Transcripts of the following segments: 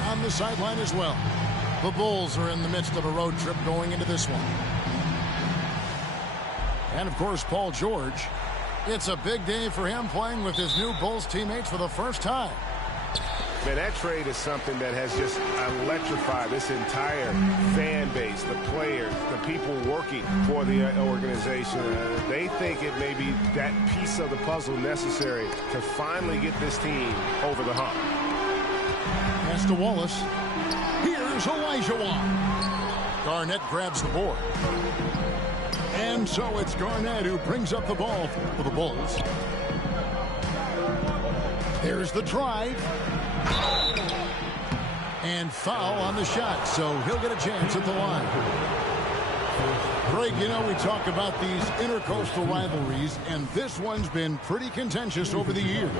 On the sideline as well. The Bulls are in the midst of a road trip going into this one. And of course, Paul George. It's a big day for him playing with his new Bulls teammates for the first time. Man, that trade is something that has just electrified this entire fan base, the players, the people working for the organization. They think it may be that piece of the puzzle necessary to finally get this team over the hump. Pass to Wallace. Here's Olajuwon. Garnett grabs the board. And so it's Garnett who brings up the ball for the Bulls. There's the drive. And foul on the shot, so he'll get a chance at the line. Greg, you know, we talk about these intercoastal rivalries, and this one's been pretty contentious over the years.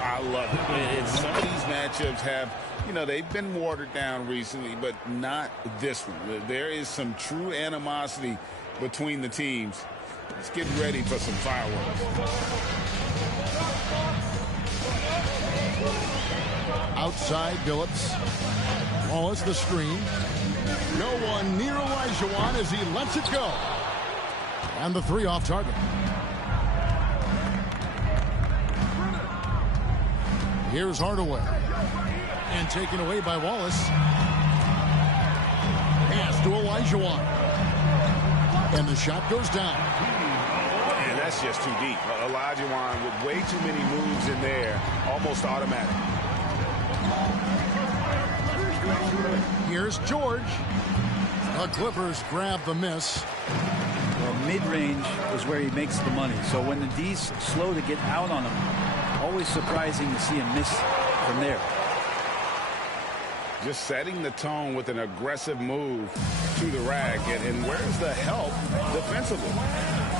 I love it. And some of these matchups have, you know, they've been watered down recently, but not this one. There is some true animosity between the teams. Let's get ready for some fireworks. Outside, Billups. Wallace the screen. No one near Olajuwon as he lets it go. And the three off target. Here's Hardaway. And taken away by Wallace. Pass to Olajuwon. And the shot goes down. And that's just too deep. Olajuwon with way too many moves in there. Almost automatic. Here's George. The Clippers grab the miss. Well, mid-range is where he makes the money. So when the D's slow to get out on him, always surprising to see him miss from there. Just setting the tone with an aggressive move to the rack. And where's the help defensively?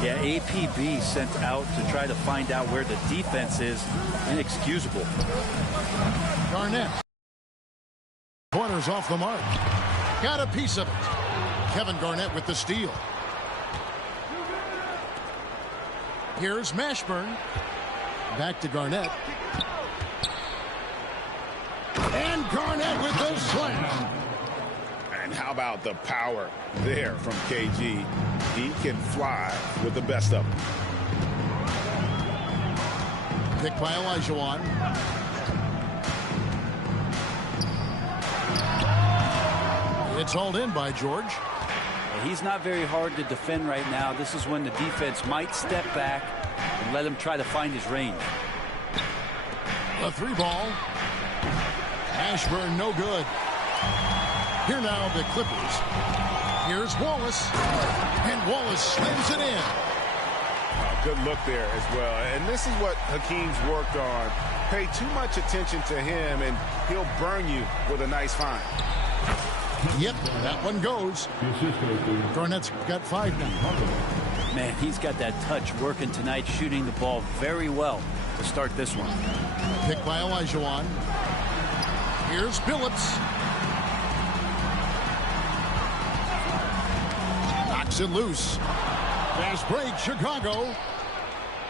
Yeah, APB sent out to try to find out where the defense is. Inexcusable. Garnett. Corners off the mark. Got a piece of it. Kevin Garnett with the steal. Here's Mashburn. Back to Garnett. And Garnett with the slam. And how about the power there from KG? He can fly with the best of them. Picked by Olajuwon. It's hauled in by George. He's not very hard to defend right now. This is when the defense might step back and let him try to find his range. A three ball. Ashburn no good. Here now the Clippers. Here's Wallace. And Wallace slams it in. Good look there as well. And this is what Hakeem's worked on. Pay too much attention to him and he'll burn you with a nice find. Yep, that one goes. Garnett's got 5 now. Man, he's got that touch working tonight, shooting the ball very well to start this one. Picked by Olajuwon. Here's Billups. Knocks it loose. Fast break, Chicago.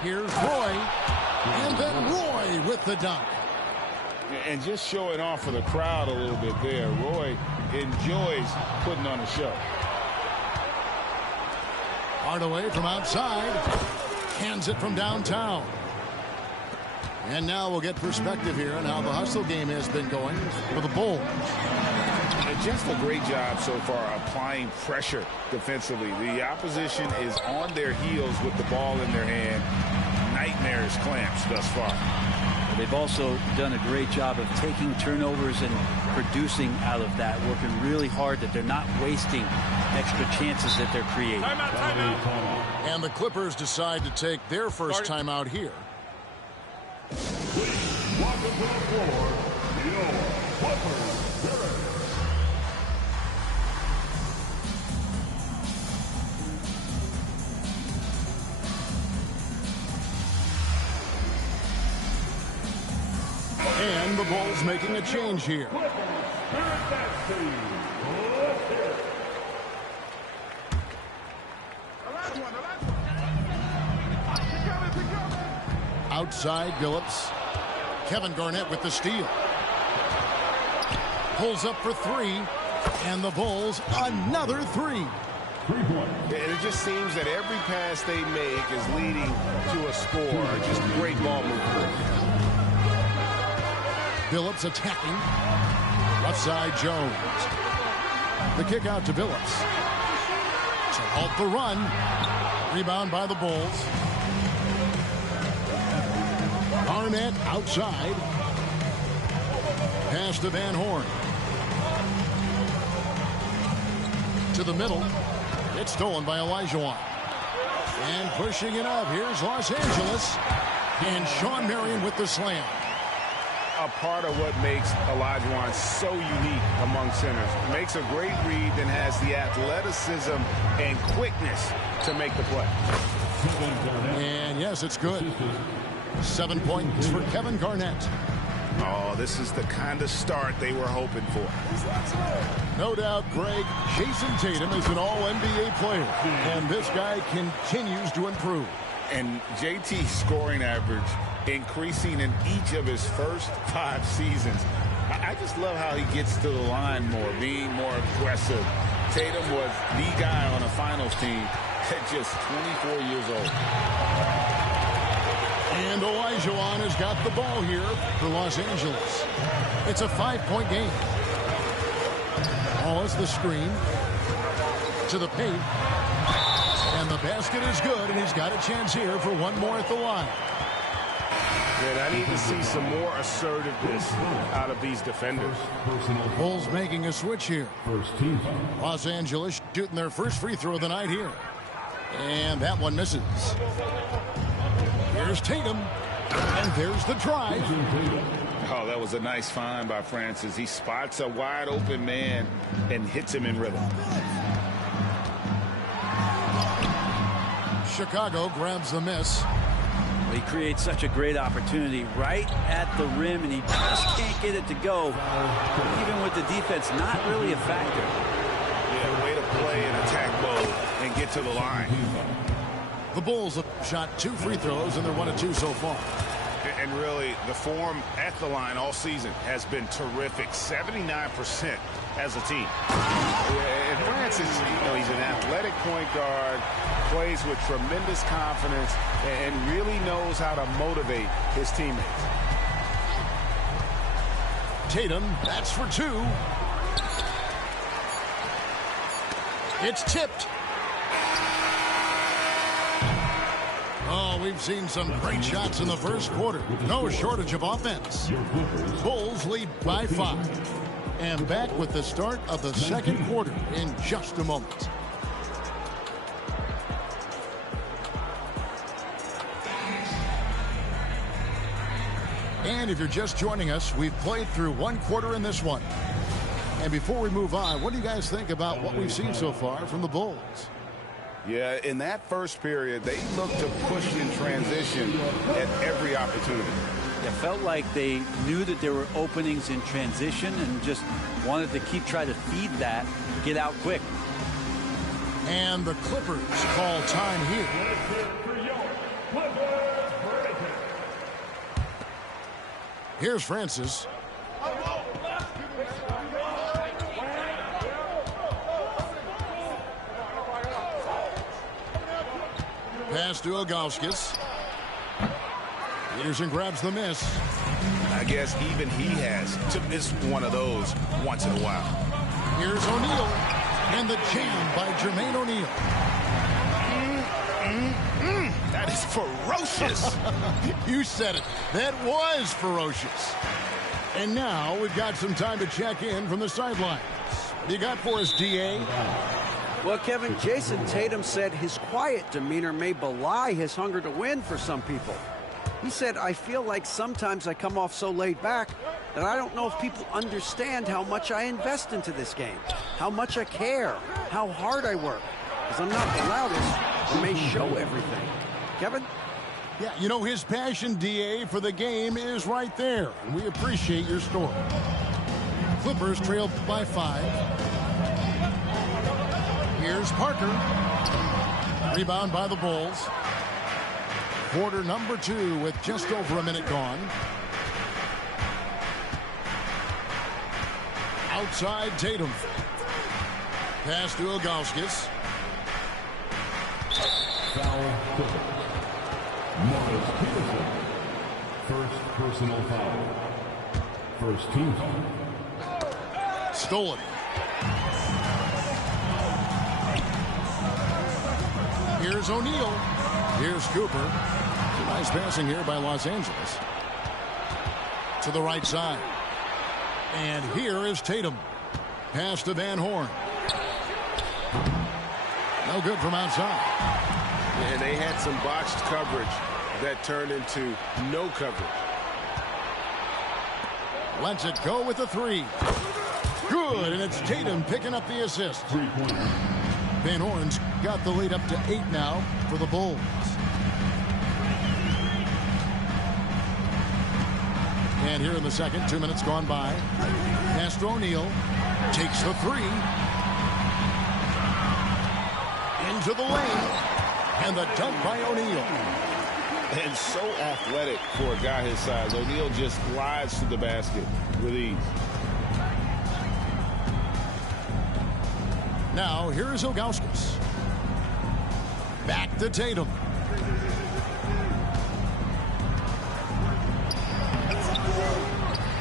Here's Roy. And then Roy with the dunk. And just showing off for the crowd a little bit there. Roy enjoys putting on a show. Hardaway from outside. Hands it from downtown. And now we'll get perspective here on how the hustle game has been going for the Bulls. And just a great job so far applying pressure defensively. The opposition is on their heels with the ball in their hand. Nightmares clamps thus far. They've also done a great job of taking turnovers and producing out of that, working really hard that they're not wasting extra chances that they're creating. Timeout. And the Clippers decide to take their first timeout here. Welcome to the floor, your Clippers. And the Bulls making a change here. Outside Billups. Kevin Garnett with the steal. Pulls up for three. And the Bulls another three. And it just seems that every pass they make is leading to a score. Just great ball movement. Billups attacking. Left side Jones. The kick out to Billups. To halt the run. Rebound by the Bulls. Garnett outside. Pass to Van Horn. To the middle. It's stolen by Olajuwon. And pushing it up. Here's Los Angeles. And Sean Marion with the slam. A part of what makes Olajuwon so unique among centers. Makes a great read, then has the athleticism and quickness to make the play. And yes, it's good. 7 points for Kevin Garnett. Oh, this is the kind of start they were hoping for. No doubt, Greg, Jason Tatum is an all-NBA player. And this guy continues to improve. And JT's scoring average increasing in each of his first 5 seasons. I just love how he gets to the line more, being more aggressive. Tatum was the guy on a finals team at just 24 years old. And Olajuwon has got the ball here for Los Angeles. It's a 5-point game. Wallace the screen. To the paint. And the basket is good, and he's got a chance here for one more at the line. And I need to see some more assertiveness out of these defenders. Bulls making a switch here. Los Angeles shooting their first free throw of the night here. And that one misses. Here's Tatum. And there's the drive. Oh, that was a nice find by Francis. He spots a wide open man and hits him in rhythm. Chicago grabs the miss. He creates such a great opportunity right at the rim, and he just can't get it to go. Even with the defense not really a factor. Yeah, way to play in attack mode and get to the line. The Bulls have shot 2 free throws, and they're 1 of 2 so far. And really, the form at the line all season has been terrific. 79% as a team. And Francis, he's an athletic point guard, plays with tremendous confidence, and really knows how to motivate his teammates. Tatum, that's for 2. It's tipped. Oh, we've seen some great shots in the first quarter. No shortage of offense. Bulls lead by 5. And back with the start of the second quarter in just a moment. And if you're just joining us, we've played through 1 quarter in this one. And before we move on, what do you guys think about what we've seen so far from the Bulls? Yeah, in that first period, they looked to push in transition at every opportunity. It felt like they knew that there were openings in transition and just wanted to keep trying to feed that, get out quick. And the Clippers call time here. Here's Francis. Pass to Ilgauskas. Peterson grabs the miss. I guess even he has to miss one of those once in a while. Here's O'Neal. And the jam by Jermaine O'Neal. That is ferocious. You said it. That was ferocious. And now we've got some time to check in from the sidelines. What do you got for us, D.A.? Well, Kevin, Jason Tatum said his quiet demeanor may belie his hunger to win for some people. He said, I feel like sometimes I come off so laid back that I don't know if people understand how much I invest into this game, how much I care, how hard I work. Because I'm not the loudest, I may show everything. Kevin, Yeah, you know, his passion, DA, for the game is right there. And we appreciate your story. Clippers trailed by 5. Here's Parker. Rebound by the Bulls. Quarter number 2 with just over a minute gone. Outside Tatum. Pass to Ilgauskas. Foul. Morris Peterson. First personal foul. First team foul. Stolen. Here's O'Neal. Here's Cooper. Nice passing here by Los Angeles. To the right side. And here is Tatum. Pass to Van Horn. No good from outside. And they had some botched coverage that turned into no coverage. Lets it go with the 3. Good, and it's Tatum picking up the assist. Van Horn's got the lead up to 8 now for the Bulls. And here in the second, 2 minutes gone by. Pass to O'Neal. Takes the 3. Into the lane. And the dunk by O'Neal. And so athletic for a guy his size. O'Neal just glides to the basket with ease. Now, here's Ilgauskas. Back to Tatum.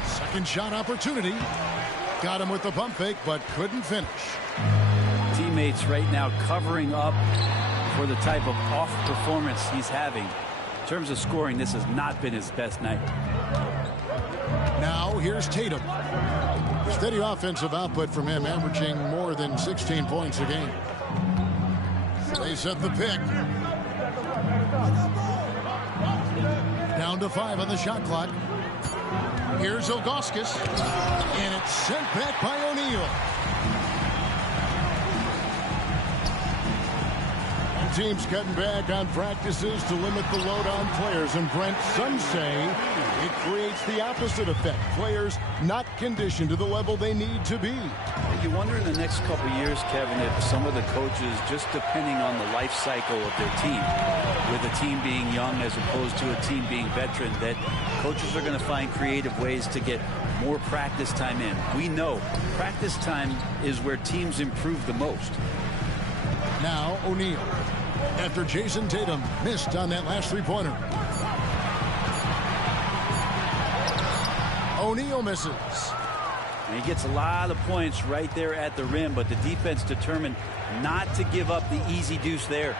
Second shot opportunity. Got him with the pump fake, but couldn't finish. Teammates right now covering up for the type of off performance he's having. In terms of scoring, this has not been his best night. Now here's Tatum. Steady offensive output from him, averaging more than 16 points a game. They set the pick. Down to 5 on the shot clock. Here's Ilgauskas. And it's sent back by O'Neal. Teams cutting back on practices to limit the load on players. And Brent, some say it creates the opposite effect. Players not conditioned to the level they need to be. You wonder in the next couple of years, Kevin, if some of the coaches, just depending on the life cycle of their team, with a team being young as opposed to a team being veteran, that coaches are going to find creative ways to get more practice time in. We know practice time is where teams improve the most. Now O'Neal. After Jason Tatum missed on that last 3-pointer. O'Neal misses. And he gets a lot of points right there at the rim, but the defense determined not to give up the easy deuce there.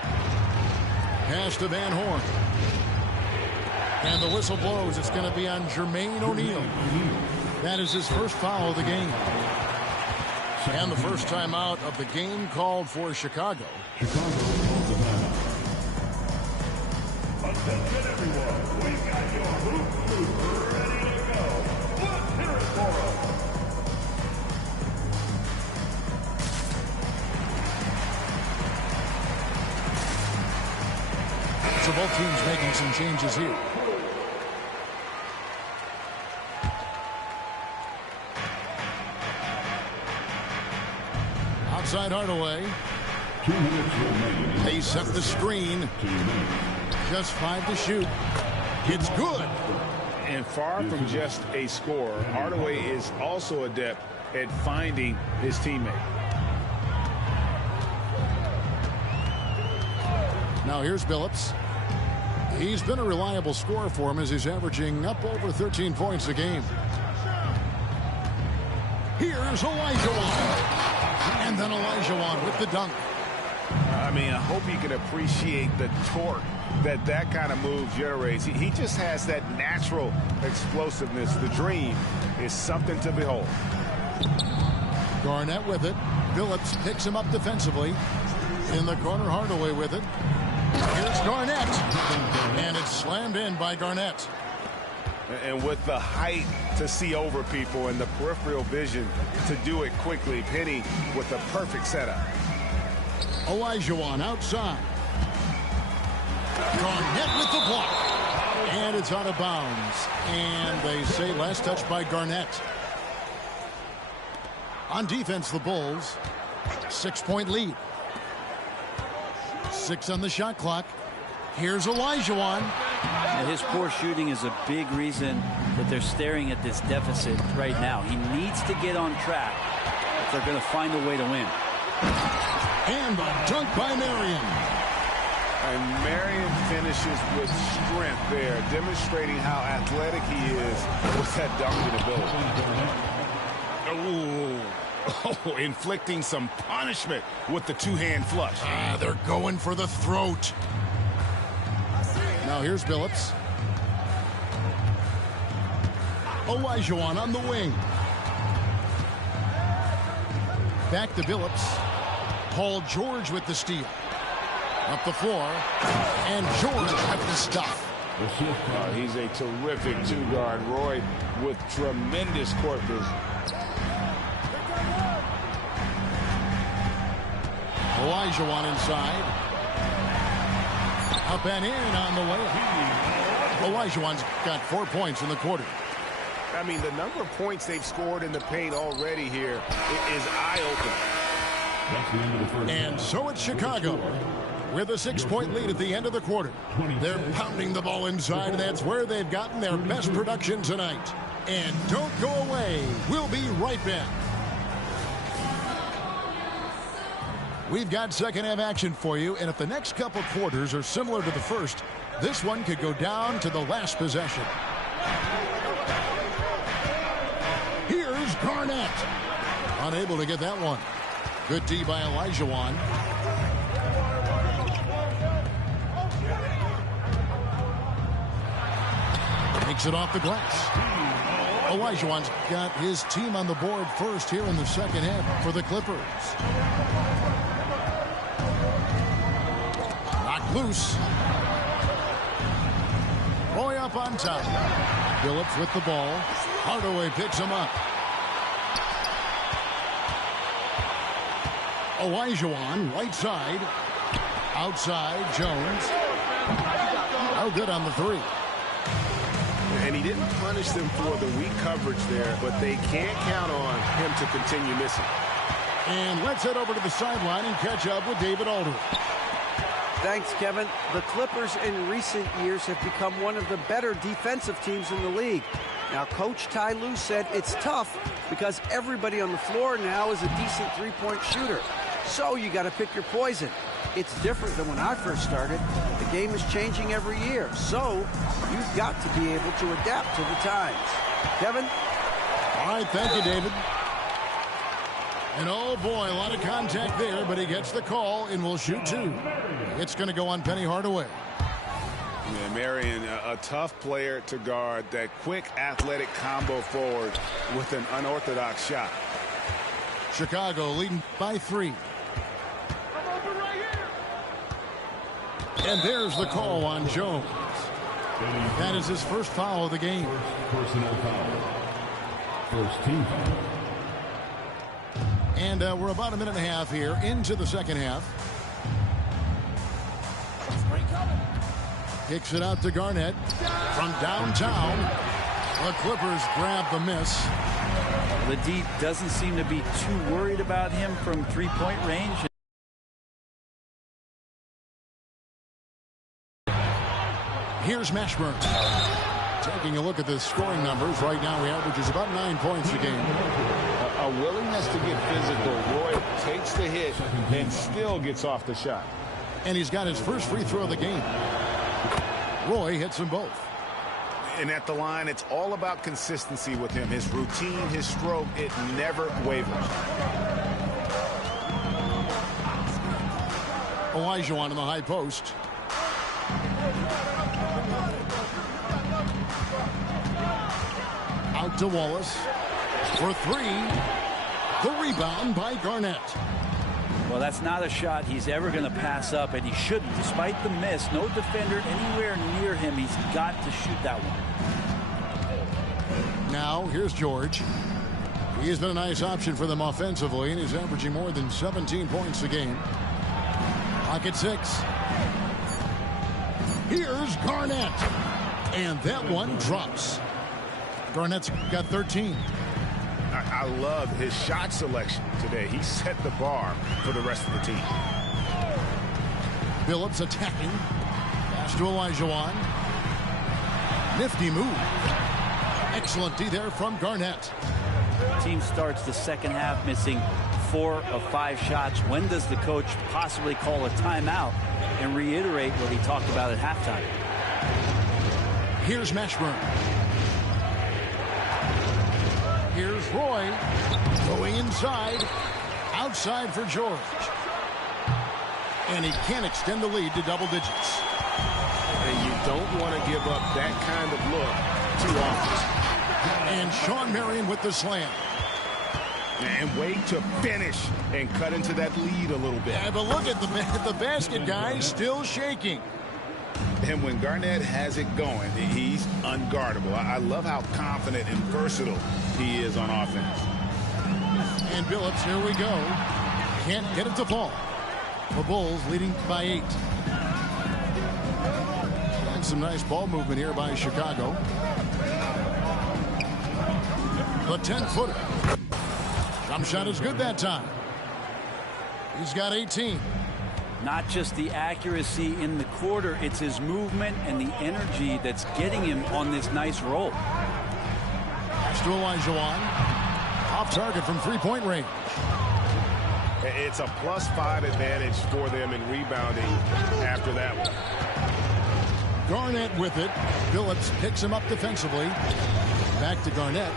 Pass to Van Horn. And the whistle blows. It's going to be on Jermaine O'Neal. That is his first foul of the game. And the first timeout of the game called for Chicago. Attention everyone, we've got your hoop ready to go. Let's hear it for us. So both teams making some changes here. Outside Hardaway. 2 minutes remaining. They set the screen. Just 5 to shoot. It's good. And far from just a scorer, Hardaway is also adept at finding his teammate. Now here's Billups. He's been a reliable scorer for him as he's averaging up over 13 points a game. Here's Olajuwon. And then Olajuwon with the dunk. I mean, I hope you can appreciate the torque that kind of move generates. He just has that natural explosiveness. The dream is something to behold. Garnett with it. Billups picks him up defensively. In the corner, Hardaway with it. Here's Garnett. And it's slammed in by Garnett. And with the height to see over people and the peripheral vision to do it quickly, Penny with the perfect setup. Olajuwon outside. Garnett with the block. it's out of bounds. And they say last touch by Garnett. On defense, the Bulls. 6-point lead. 6 on the shot clock. Here's Olajuwon. And his poor shooting is a big reason that they're staring at this deficit right now. He needs to get on track if they're going to find a way to win. And the dunk by Marion. And Marion finishes with strength there, demonstrating how athletic he is with that dunking ability. Oh, inflicting some punishment with the two-hand flush. They're going for the throat. Now here's Billups. Olajuwon on the wing. Back to Billups. Paul George with the steal. Up the floor. And George at the stop. He's a terrific two-guard. Roy with tremendous court vision. Olajuwon inside. Up and in on the way. Olajuwon's got 4 points in the quarter. I mean, the number of points they've scored in the paint already here is eye-opening. And so it's Chicago with a 6-point lead at the end of the quarter. They're pounding the ball inside. That's where they've gotten their best production tonight. And don't go away. We'll be right back. We've got second half action for you, and if the next couple quarters are similar to the first, this one could go down to the last possession. Here's Garnett. Unable to get that one. Good D by Olajuwon. Takes it off the glass. Olajuwon's got his team on the board first here in the second half for the Clippers. Loose. Roy up on top. Billups with the ball. Hardaway picks him up. Olajuwon, right side. Outside, Jones. Oh, good on the three. And he didn't punish them for the weak coverage there, but they can't count on him to continue missing. And let's head over to the sideline and catch up with David Aldridge. Thanks, Kevin. The Clippers in recent years have become one of the better defensive teams in the league. Now, Coach Ty Lue said it's tough because everybody on the floor now is a decent three-point shooter. So you got to pick your poison. It's different than when I first started. The game is changing every year. So you've got to be able to adapt to the times. Kevin? All right, thank you, David. And oh boy, a lot of contact there, but he gets the call and will shoot two. It's going to go on Penny Hardaway. Yeah, Marion, a tough player to guard. That quick athletic combo forward with an unorthodox shot. Chicago leading by 3. And there's the call on Jones. That is his first foul of the game. First personal foul. First team foul. And we're about a minute and a half here into the second half. Kicks it out to Garnett from downtown. The Clippers grab the miss. The D doesn't seem to be too worried about him from three-point range. Here's Mashburn. Taking a look at the scoring numbers. Right now, he averages about 9 points a game. A willingness to get physical. Roy takes the hit and still gets off the shot. And he's got his first free throw of the game. Roy hits them both. And at the line, it's all about consistency with him. His routine, his stroke, it never wavers. Olajuwon in the high post. Out to Wallace for 3. The rebound by Garnett. Well, that's not a shot he's ever going to pass up, and he shouldn't. Despite the miss, no defender anywhere near him. He's got to shoot that one. Now, here's George. He has been a nice option for them offensively, and he's averaging more than 17 points a game. Pocket 6. Here's Garnett. And that one drops. Garnett's got 13. I love his shot selection today. He set the bar for the rest of the team. Billups attacking. Pass to Olajuwon. Nifty move. Excellent D there from Garnett. Team starts the second half missing 4 of 5 shots. When does the coach possibly call a timeout and reiterate what he talked about at halftime? Here's Mashburn. Here's Roy. Going inside. Outside for George. And he can't extend the lead to double digits. And you don't want to give up that kind of look too often. And Sean Marion with the slam. And wait to finish and cut into that lead a little bit. Yeah, but look at the basket, guys, still shaking. And when Garnett has it going, he's unguardable. I love how confident and versatile he is on offense. And Billups, here we go. Can't get it to fall. The Bulls leading by 8. And some nice ball movement here by Chicago. The 10-footer. Jump shot is good that time. He's got 18. Not just the accuracy in the quarter, it's his movement and the energy that's getting him on this nice roll. Pass to Olajuwon. Off target from three-point range. It's a +5 advantage for them in rebounding after that one. Garnett with it. Billups picks him up defensively. Back to Garnett.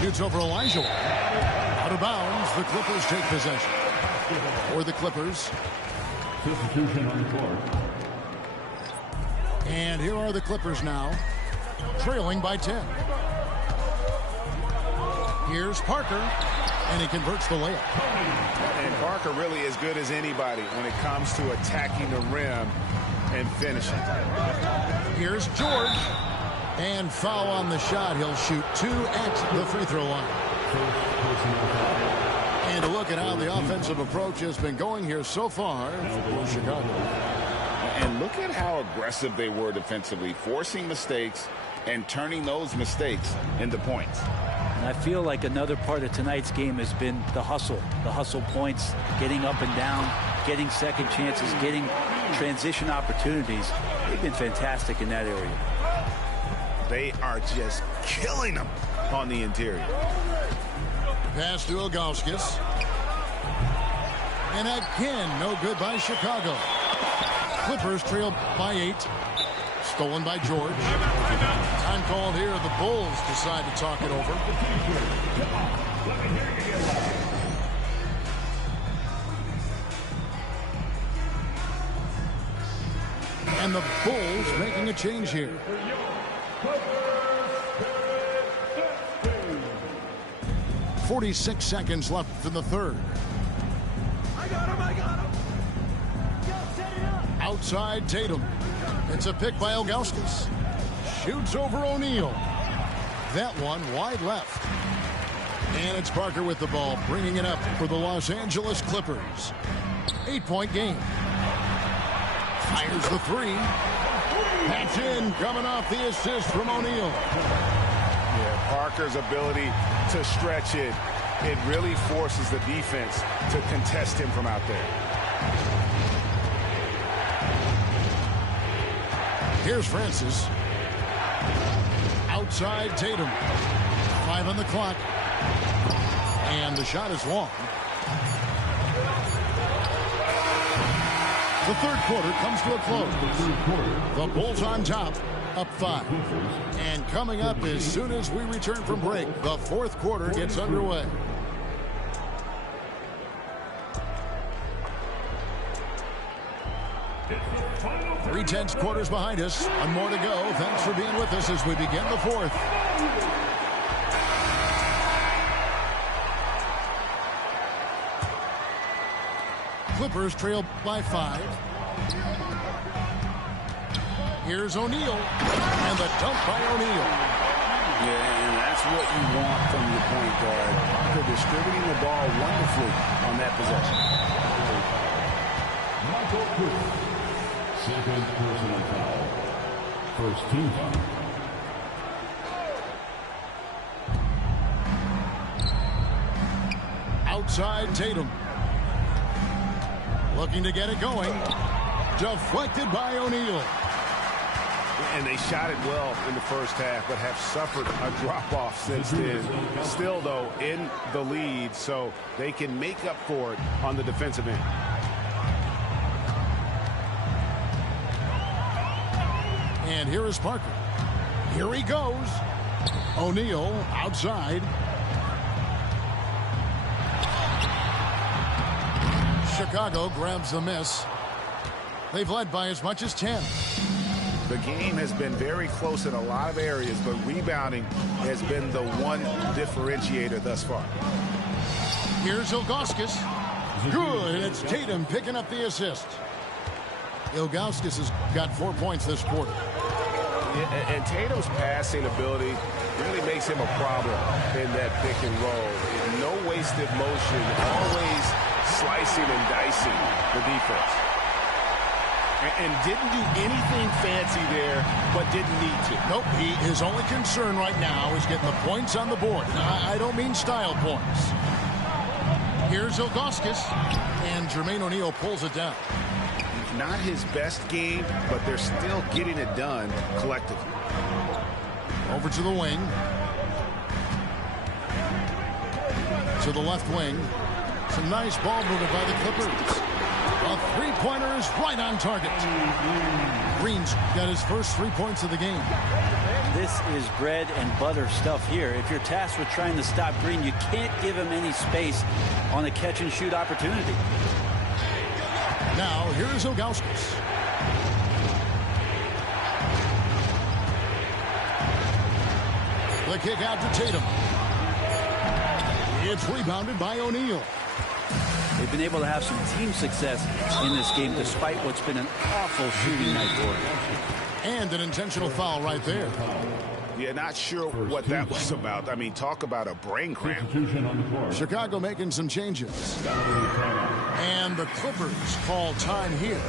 Shoots over Olajuwon. Out of bounds. The Clippers take possession. For the Clippers. Substitution on the court. And here are the Clippers now. Trailing by 10. Here's Parker. And he converts the layup. And Parker really as good as anybody when it comes to attacking the rim and finishing. Here's George. And foul on the shot. He'll shoot 2 at the free throw line. And a look at how the offensive approach has been going here so far for Chicago. And look at how aggressive they were defensively, forcing mistakes and turning those mistakes into points. And I feel like another part of tonight's game has been the hustle points, getting up and down, getting second chances, getting transition opportunities. They've been fantastic in that area. They are just killing them on the interior. Pass to Ilgauskas. And again, no good by Chicago. Clippers trail by 8. Stolen by George. Time called here. The Bulls decide to talk it over. And the Bulls making a change here. 46 seconds left in the third. I got him. Outside Tatum. It's a pick by Ilgauskas. Shoots over O'Neal. That one wide left. And it's Parker with the ball, bringing it up for the Los Angeles Clippers. 8-point game. Fires the 3. That's in, coming off the assist from O'Neal. Yeah, Parker's ability to stretch it really forces the defense to contest him from out there. Here's Francis. Outside Tatum. 5 on the clock. And the shot is long. The third quarter comes to a close. The Bulls on top, up 5. And coming up as soon as we return from break, the fourth quarter gets underway. Three tense quarters behind us. One more to go. Thanks for being with us as we begin the fourth. Clippers trail by 5. Here's O'Neal. And the dunk by O'Neal. Yeah, and that's what you want from your point guard. Parker distributing the ball wonderfully on that possession. Second personal foul. First team foul. Outside Tatum. Looking to get it going. Deflected by O'Neal. And they shot it well in the first half, but have suffered a drop-off since then. Still, though, in the lead, so they can make up for it on the defensive end. And here is Parker. Here he goes. O'Neal outside. Chicago grabs the miss. They've led by as much as 10. The game has been very close in a lot of areas, but rebounding has been the one differentiator thus far. Here's Ilgauskas. Good. It's Tatum picking up the assist. Ilgauskas has got 4 points this quarter. Yeah, and Tatum's passing ability really makes him a problem in that pick and roll. No wasted motion, always slicing and dicing the defense. And didn't do anything fancy there, but didn't need to. Nope, his only concern right now is getting the points on the board. I don't mean style points. Here's Ilgauskas, and Jermaine O'Neal pulls it down. Not his best game, but they're still getting it done collectively. Over to the wing. To the left wing. Some nice ball movement by the Clippers. A three-pointer is right on target. Green's got his first 3 points of the game. This is bread and butter stuff here. If you're tasked with trying to stop Green, you can't give him any space on a catch-and-shoot opportunity. Now, here's Ilgauskas. The kick out to Tatum. It's rebounded by O'Neal. They've been able to have some team success in this game despite what's been an awful shooting night for them. And an intentional foul right there. Yeah, not sure what that was about. I mean, talk about a brain cramp. Chicago making some changes. And the Clippers call time here.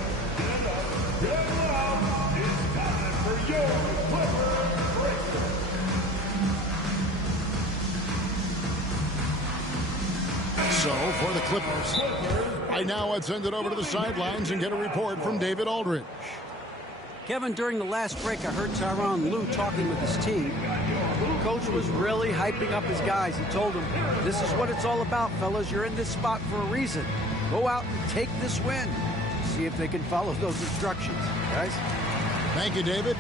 So, for the Clippers, right now let's send it over to the sidelines and get a report from David Aldridge. Kevin, during the last break, I heard Tyronn Lue talking with his team. Coach was really hyping up his guys. He told them, this is what it's all about, fellas. You're in this spot for a reason. Go out and take this win. See if they can follow those instructions, guys. Thank you, David.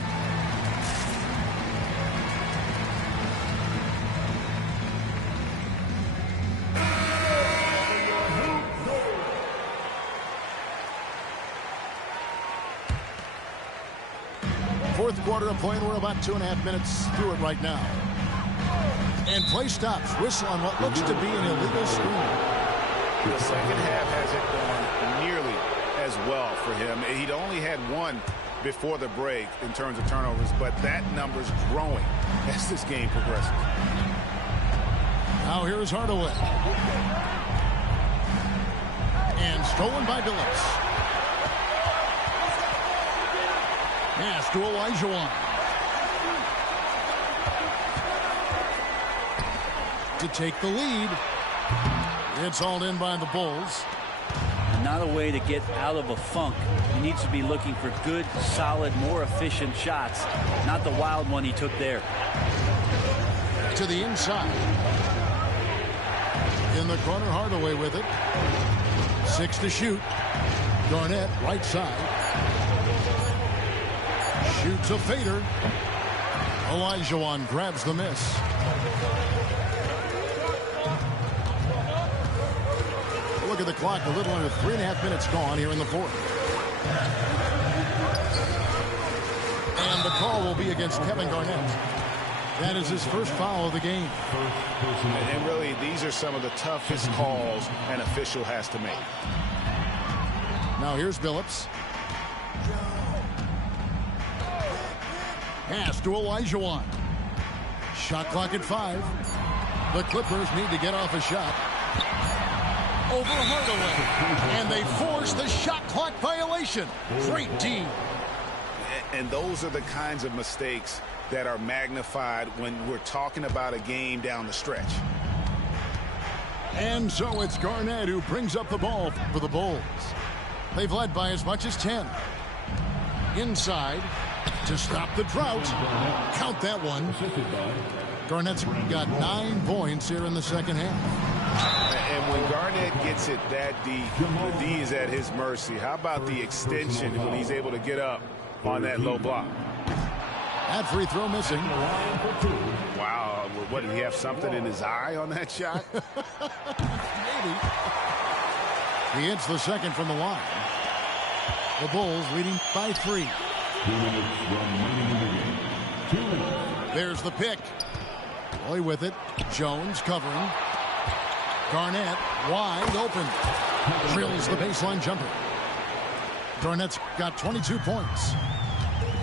Fourth quarter of play, and we're about 2.5 minutes through it right now. And play stops. Whistle on what looks to be an illegal screen. The second half hasn't gone nearly as well for him. He'd only had one before the break in terms of turnovers, but that number's growing as this game progresses. Now here's Hardaway. And stolen by Billups. Pass to Olajuwon. To take the lead. It's hauled in by the Bulls. Not a way to get out of a funk. He needs to be looking for good, solid, more efficient shots. Not the wild one he took there. To the inside. In the corner, Hardaway with it. 6 to shoot. Garnett, right side. Shoots a fader. Olajuwon grabs the miss. Look at the clock. A little under 3.5 minutes gone here in the fourth. And the call will be against Kevin Garnett. That is his first foul of the game. And really, these are some of the toughest calls an official has to make. Now here's Billups. Pass to Olajuwon. Shot clock at 5. The Clippers need to get off a shot. over Hardaway. And they force the shot clock violation. Great D. And those are the kinds of mistakes that are magnified when we're talking about a game down the stretch. And so it's Garnett who brings up the ball for the Bulls. They've led by as much as 10. Inside to stop the drought. Count that one. Garnett's got 9 points here in the second half. And when Garnett gets it that deep, the D is at his mercy. How about the extension when he's able to get up on that low block? That free throw missing. Wow. What, did he have something in his eye on that shot? Maybe. He hits the second from the line. The Bulls leading by 3. There's the pick. Roy with it. Jones covering. Garnett wide open. Drills the baseline jumper. Garnett's got 22 points.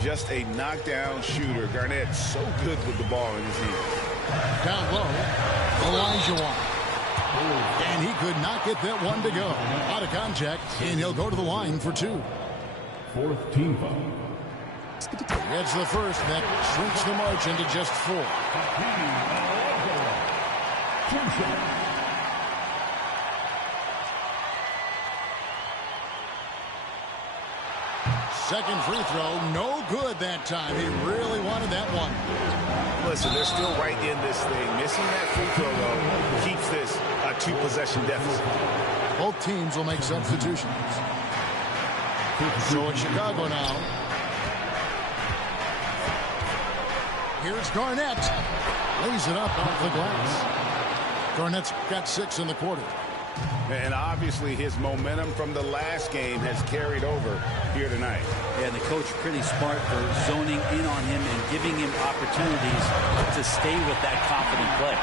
Just a knockdown shooter. Garnett so good with the ball in his hand. Down low. Elijah. And he could not get that one to go. Out of contact, and he'll go to the line for 2. Fourth team foul. That's the first. That shrinks the margin to just 4. Second free throw, no good that time. He really wanted that one. Listen, they're still right in this thing. Missing that free throw, though, keeps this a 2-possession deficit. Both teams will make substitutions. So it's Chicago now. Here's Garnett. Lays it up off the glass. Garnett's got 6 in the quarter. And obviously his momentum from the last game has carried over here tonight. Yeah, the coach pretty smart for zoning in on him and giving him opportunities to stay with that confident play.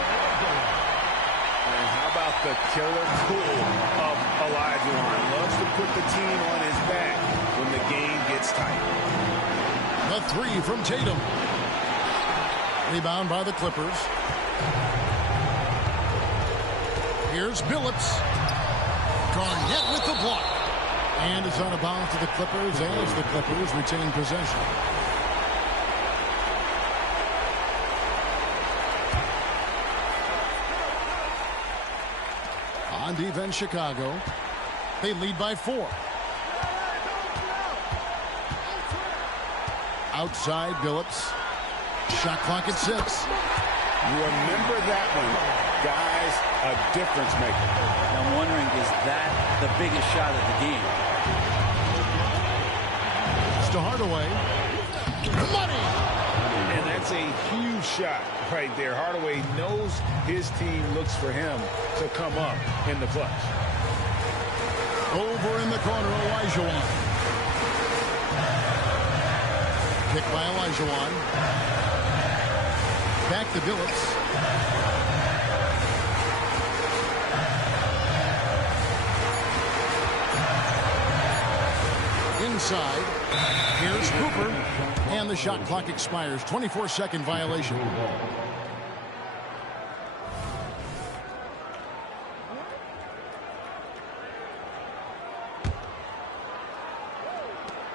And how about the killer cool of Elijah? Loves to put the team on his back when the game gets tight. The 3 from Tatum. Rebound by the Clippers. Here's Billups. Garnett with the block. And it's out of bounds to the Clippers as the Clippers retain possession. On defense, Chicago. They lead by 4. Outside, Billups. Shot clock at 6. Remember that one. Guys, a difference maker. I'm wondering, is that the biggest shot of the game? It's to Hardaway. Money! And that's a huge shot right there. Hardaway knows his team looks for him to come up in the clutch. Over in the corner, Elijah. Pick by Elijah. Back to Billups. Inside. Here's Cooper. And the shot clock expires. 24-second violation.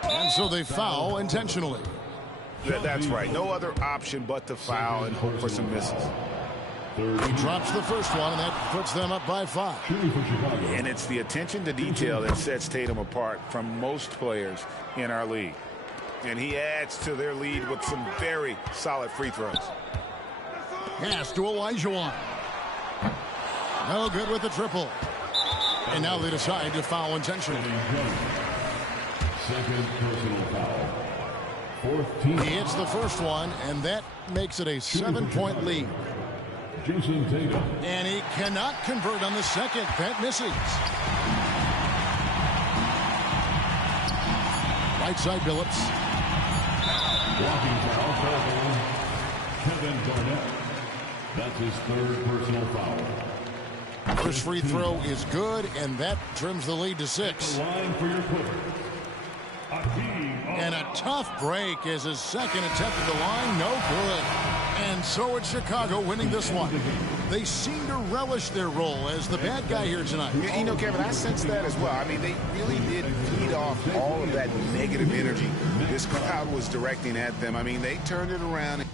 And so they foul intentionally. That's right. No other option but to foul and hope for some misses. He drops the first one, and that puts them up by 5. And it's the attention to detail that sets Tatum apart from most players in our league. And he adds to their lead with some very solid free throws. Pass to Elijah. No good with the triple. And now they decide to foul intentionally. Second personal foul. Fourth team. He hits the first one, and that makes it a 7-point lead. Jason Tatum. And he cannot convert on the second. That misses. Right side, Billups. Blocking foul called Kevin Garnett. That's his 3rd personal foul. First free throw is good, and that trims the lead to 6. Line for your Clippers. And a tough break as his second attempt at the line, no good. And so it's Chicago winning this one. They seem to relish their role as the bad guy here tonight. You know, Kevin, I sense that as well. I mean, they really did feed off all of that negative energy this crowd was directing at them. I mean, they turned it around.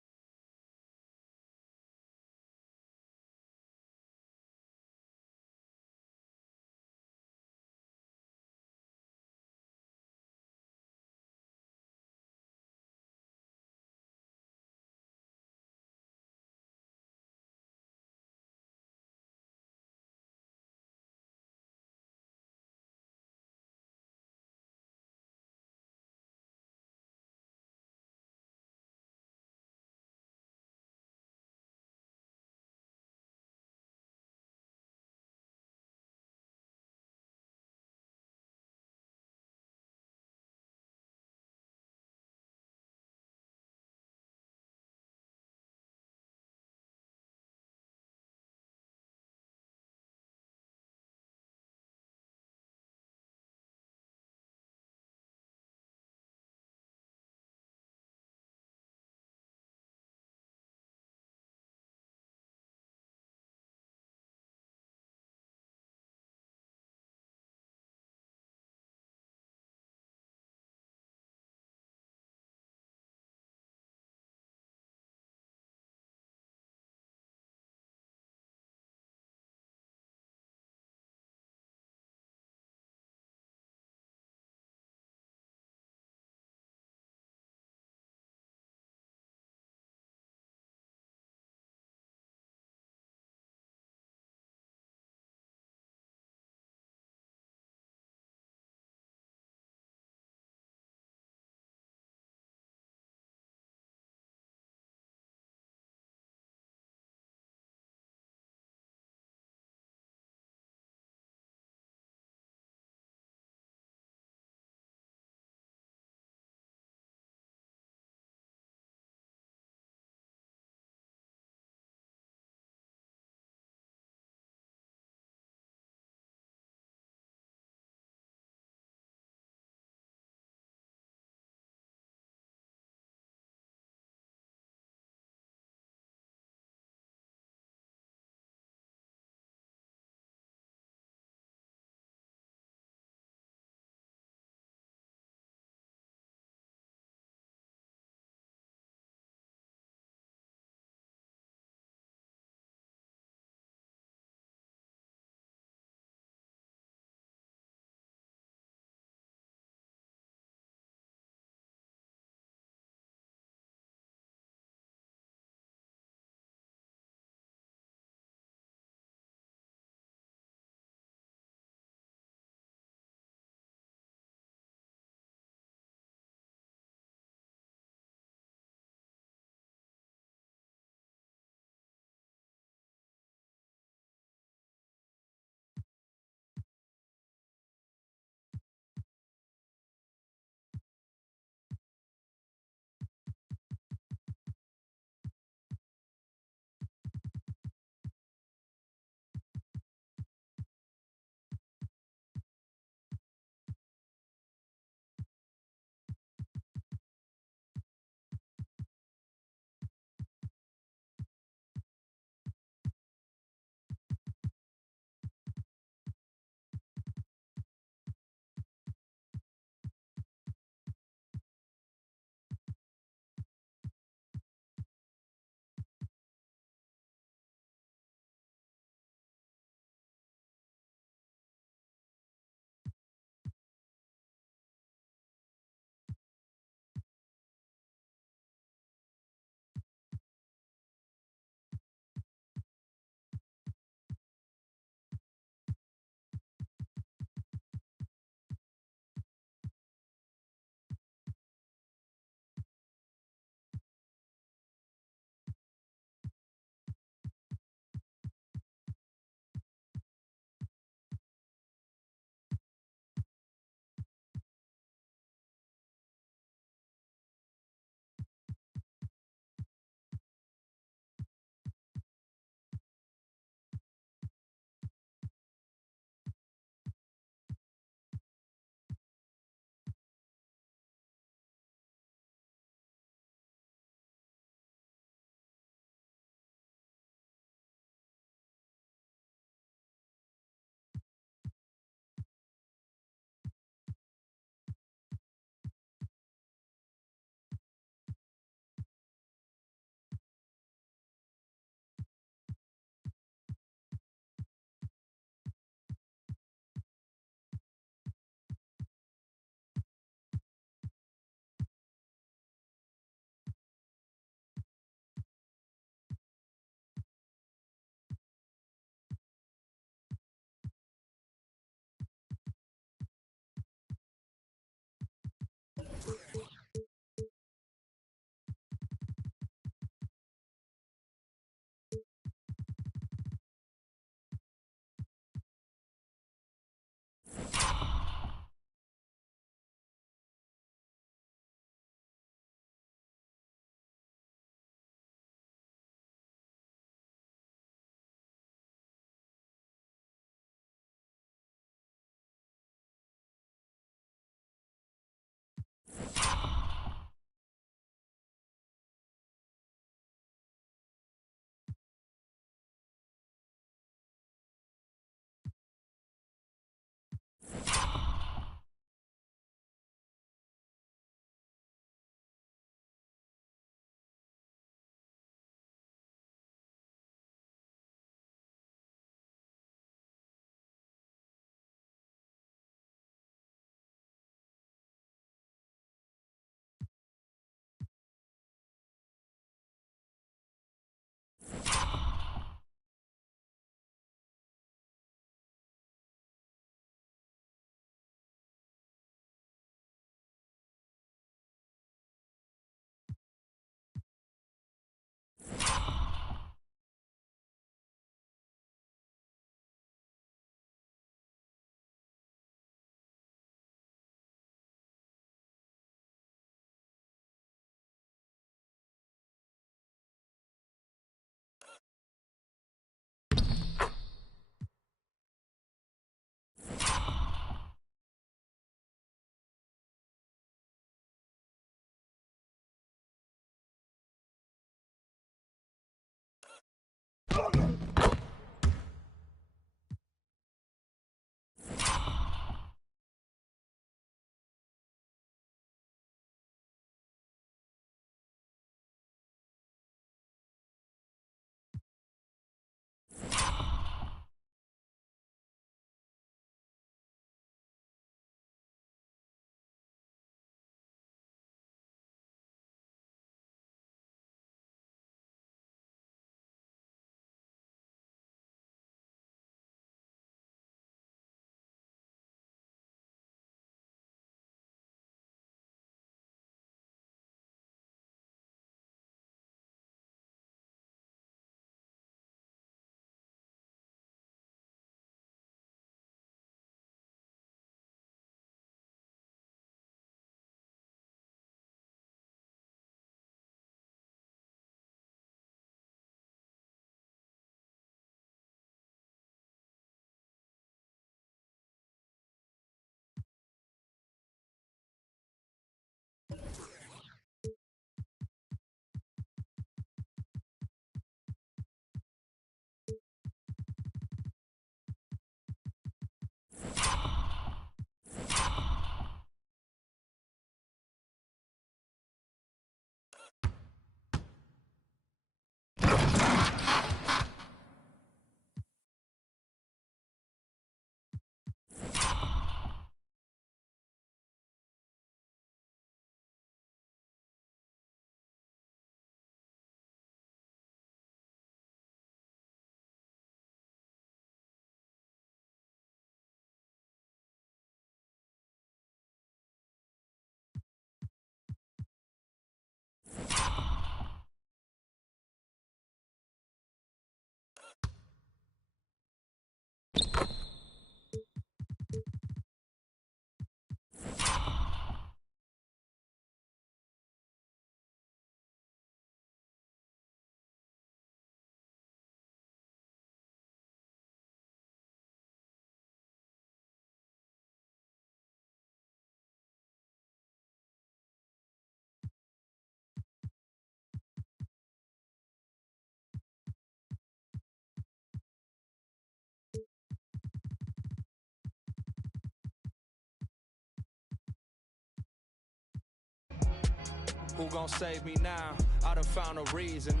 Who gon' save me now? I done found a reason.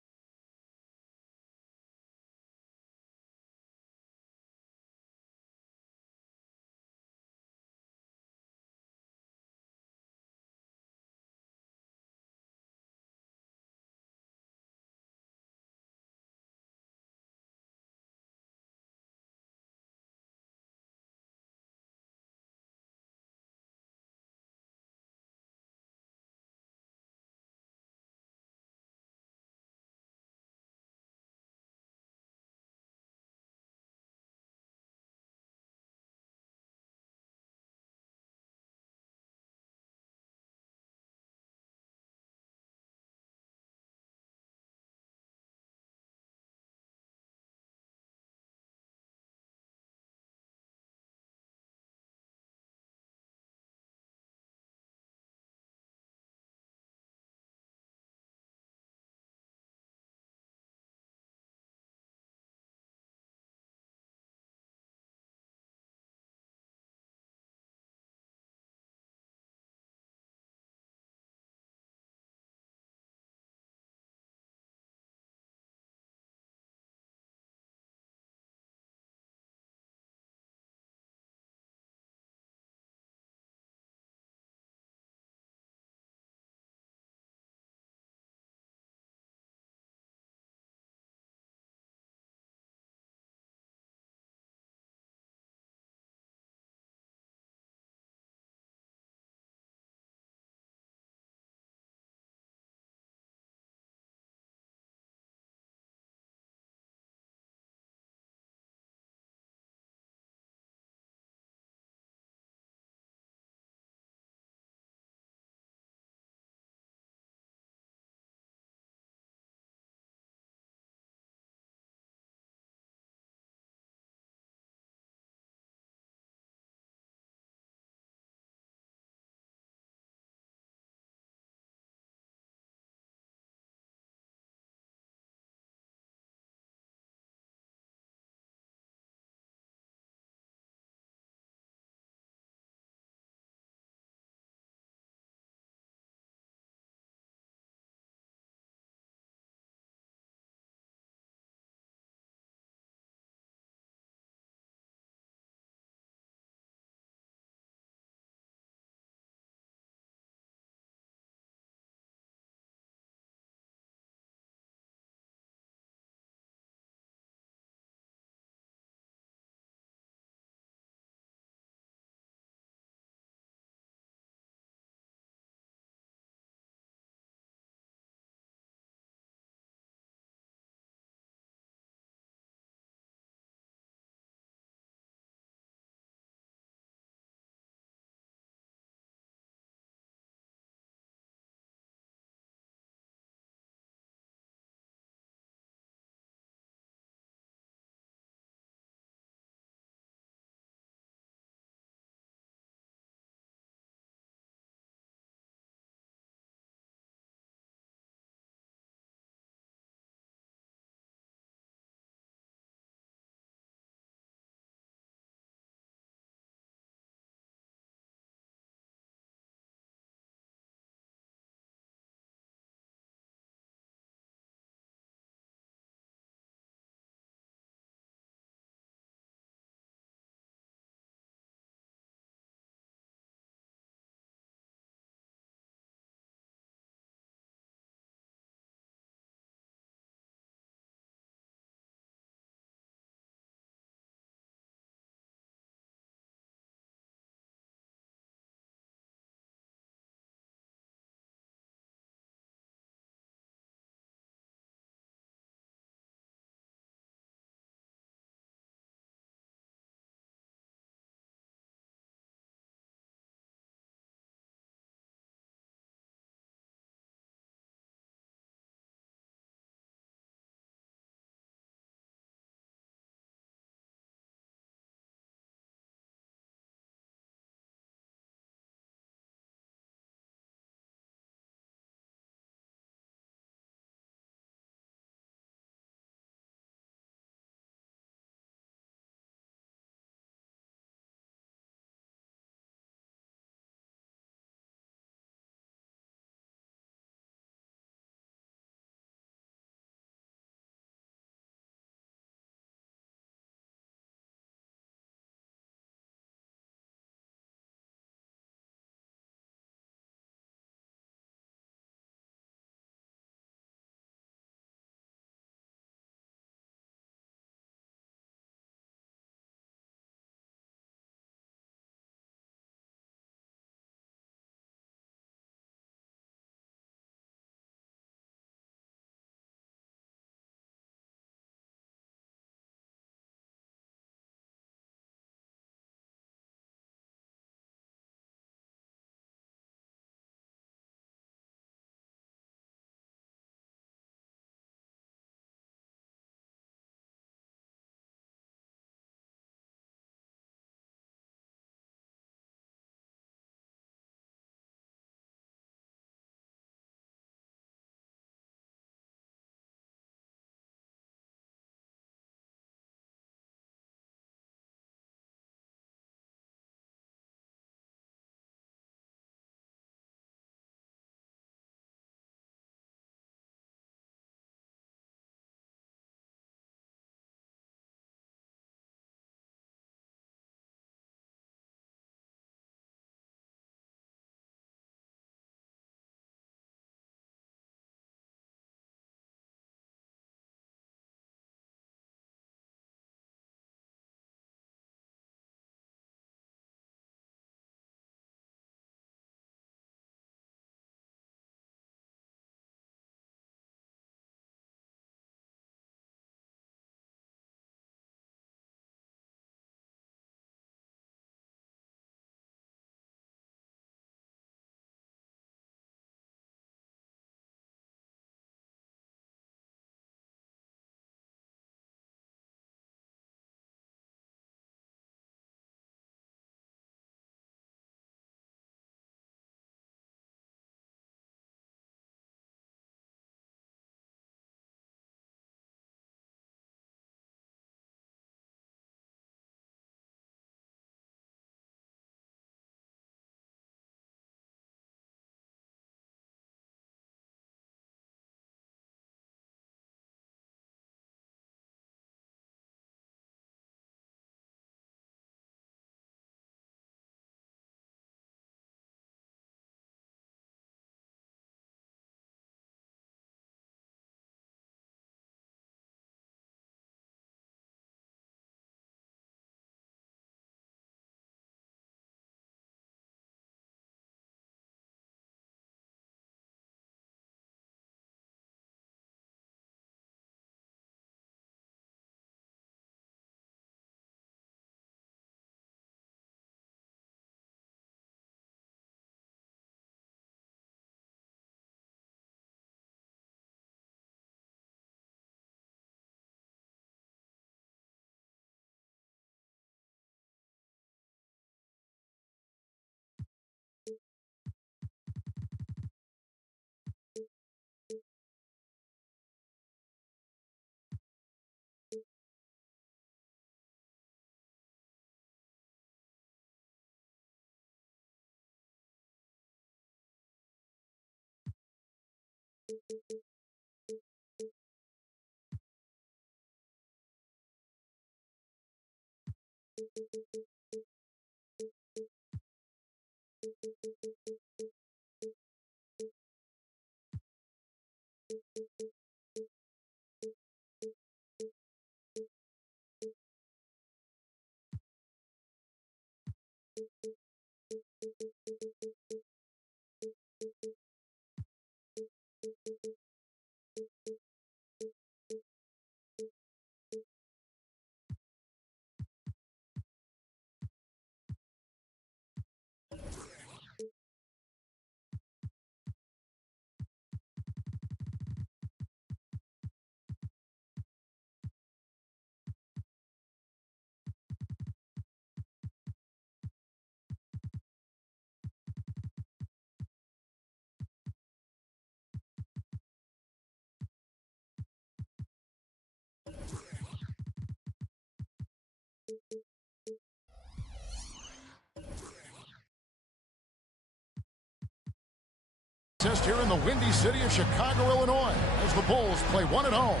Test here in the windy city of Chicago, Illinois, as the Bulls play one at home.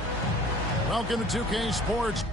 Welcome to 2K Sports.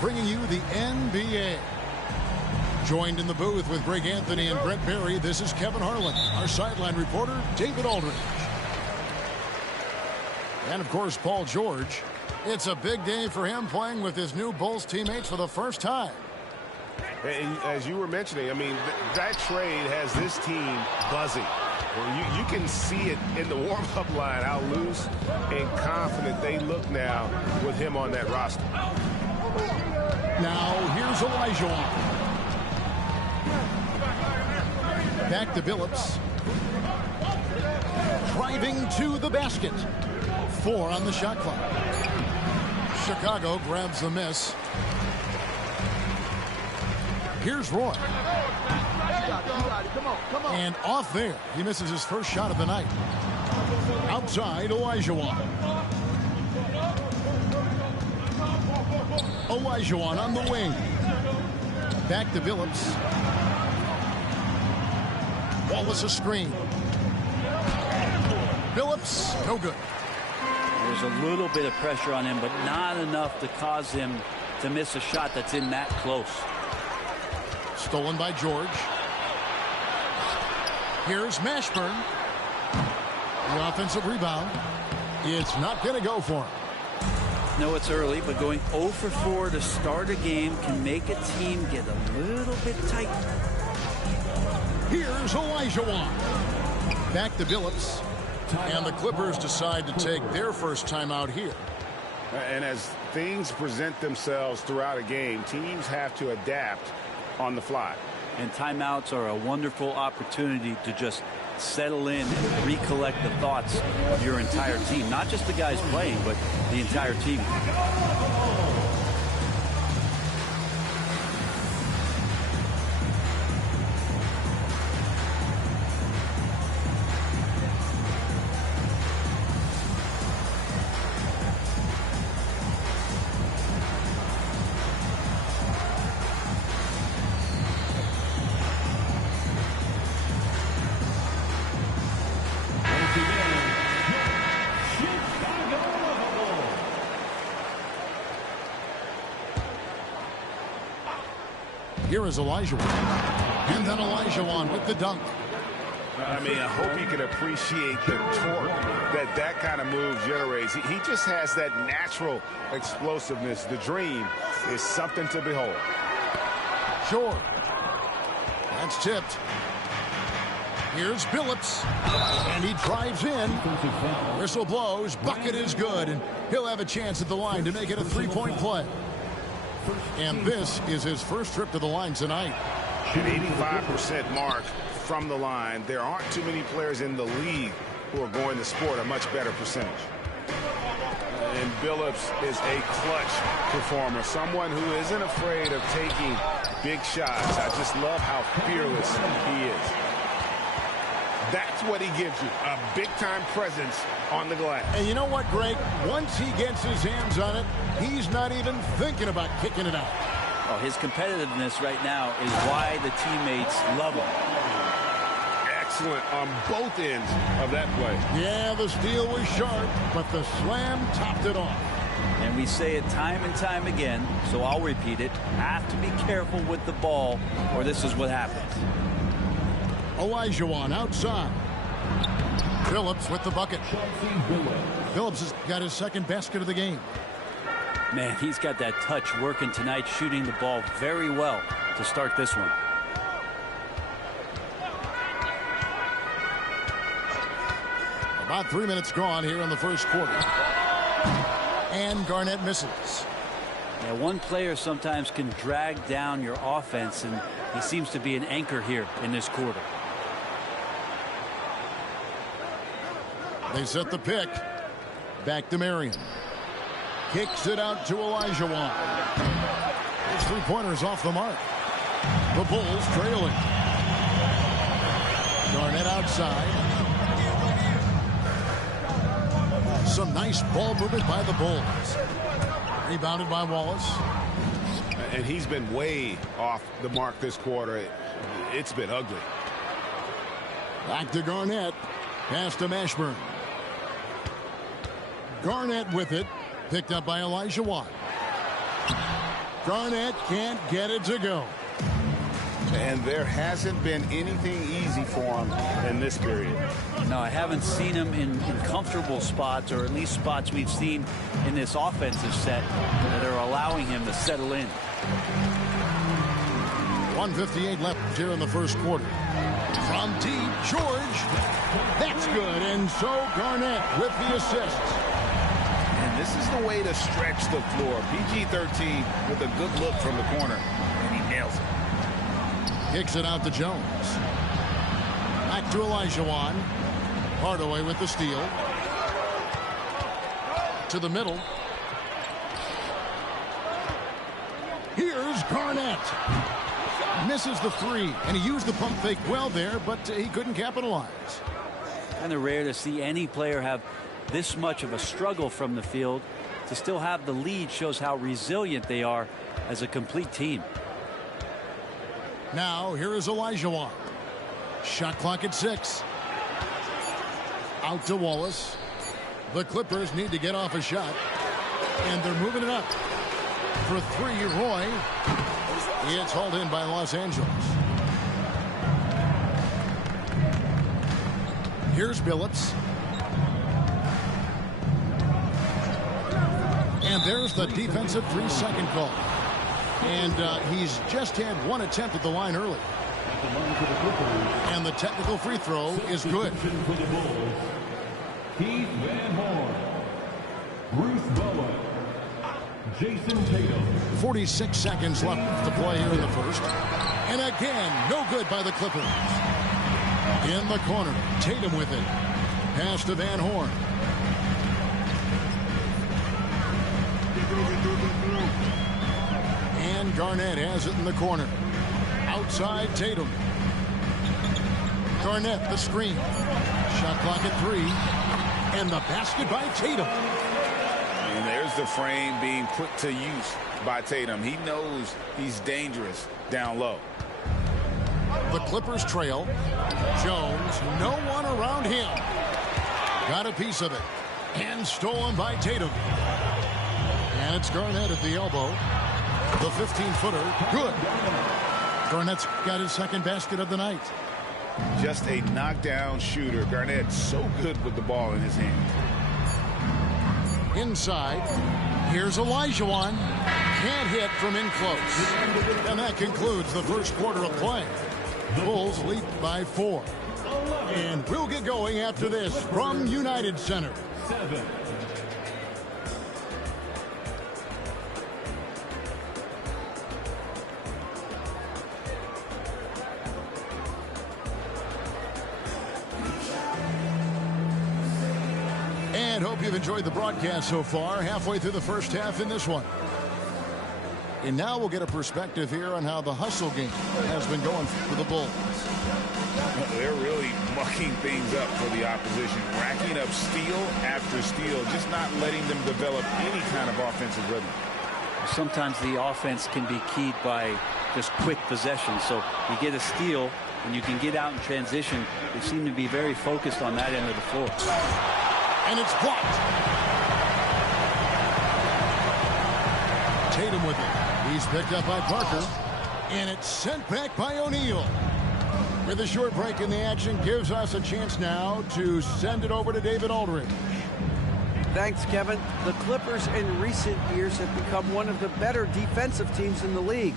Bringing you the NBA. Joined in the booth with Greg Anthony and Brett Berry, this is Kevin Harlan. Our sideline reporter, David Aldridge. And, of course, Paul George. It's a big day for him playing with his new Bulls teammates for the first time. And as you were mentioning, I mean, that trade has this team buzzing. You can see it in the warm-up line, how loose and confident they look now with him on that roster. Now, here's Olajuwon. Back to Billups. Driving to the basket. 4 on the shot clock. Chicago grabs the miss. Here's Roy. And off there. He misses his first shot of the night. Outside, Olajuwon. Olajuwon on the wing. Back to Billups. Wallace a screen. Billups, no good. There's a little bit of pressure on him, but not enough to cause him to miss a shot that's in that close. Stolen by George. Here's Mashburn. The offensive rebound. It's not going to go for him. No, it's early, but going 0 for 4 to start a game can make a team get a little bit tight. Here's Olajuwon. Back to Billups. And the Clippers decide to take their first timeout here. And as things present themselves throughout a game, teams have to adapt on the fly. And timeouts are a wonderful opportunity to just settle in and recollect the thoughts of your entire team. Not just the guys playing, but the entire team. Here is Elijah. And then Elijah with the dunk. I mean, I hope you can appreciate the torque that kind of move generates. He just has that natural explosiveness. The dream is something to behold. Sure. That's tipped. Here's Billups. And he drives in. Whistle blows. Bucket is good. And he'll have a chance at the line to make it a three-point play. And this is his first trip to the line tonight. An 85% mark from the line. There aren't too many players in the league who are going to sport a much better percentage. And Billups is a clutch performer, someone who isn't afraid of taking big shots. I just love how fearless he is. That's what he gives you, a big-time presence on the glass. And you know what, Greg? Once he gets his hands on it, he's not even thinking about kicking it out. Well, his competitiveness right now is why the teammates love him. Excellent on both ends of that play. Yeah, the steal was sharp, but the slam topped it off. And we say it time and time again, so I'll repeat it. Have to be careful with the ball, or this is what happens. Elijah outside. Billups with the bucket. Billups has got his second basket of the game. Man, he's got that touch working tonight, shooting the ball very well to start this one. About 3 minutes gone here in the first quarter. And Garnett misses. Yeah, one player sometimes can drag down your offense, and he seems to be an anchor here in this quarter. They set the pick. Back to Marion. Kicks it out to Elijah. His three-pointer's off the mark. The Bulls trailing. Garnett outside. Some nice ball movement by the Bulls. Rebounded by Wallace. And he's been way off the mark this quarter. It's been ugly. Back to Garnett. Pass to Mashburn. Garnett with it. Picked up by Elijah. Garnett can't get it to go. And there hasn't been anything easy for him in this period. No, I haven't seen him in comfortable spots, or at least spots we've seen in this offensive set that are allowing him to settle in. 1:58 left here in the first quarter. From deep, George. That's good. And so Garnett with the assist. And this is the way to stretch the floor. PG-13 with a good look from the corner. And he nails it. Kicks it out to Jones. Back to Elijah. Hardaway with the steal. To the middle. Here's Garnett. Misses the three, and he used the pump fake well there, but he couldn't capitalize. Kind of rare to see any player have this much of a struggle from the field. To still have the lead shows how resilient they are as a complete team. Now, here is Elijah. Shot clock at 6. Out to Wallace. The Clippers need to get off a shot, and they're moving it up. For three, Roy. It's hauled in by Los Angeles. Here's Billups. And there's the defensive 3-second call. And he's just had one attempt at the line early. And the technical free throw is good. Keith Van Horn, Bruce Bowen, Jason Tatum. 46 seconds left to play here in the first. And again, no good by the Clippers. In the corner, Tatum with it. Pass to Van Horn. And Garnett has it in the corner. Outside Tatum. Garnett, the screen. Shot clock at 3. And the basket by Tatum. And there's the frame being put to use by Tatum. He knows he's dangerous down low. The Clippers trail. Jones, no one around him. Got a piece of it. And stolen by Tatum. And it's Garnett at the elbow. The 15-footer, good. Garnett's got his second basket of the night. Just a knockdown shooter. Garnett so good with the ball in his hands. Inside, here's Olajuwon. Can't hit from in close. And that concludes the first quarter of play. The Bulls lead by 4. And we'll get going after this from United Center. 7. And hope you've enjoyed the broadcast so far. Halfway through the first half in this one. And now we'll get a perspective here on how the hustle game has been going for the Bulls. They're really mucking things up for the opposition, racking up steal after steal, just not letting them develop any kind of offensive rhythm. Sometimes the offense can be keyed by just quick possession. So you get a steal and you can get out in transition. They seem to be very focused on that end of the floor. And it's blocked. Tatum with it. He's picked up by Parker. And it's sent back by O'Neal. With a short break in the action, gives us a chance now to send it over to David Aldridge. Thanks, Kevin. The Clippers in recent years have become one of the better defensive teams in the league.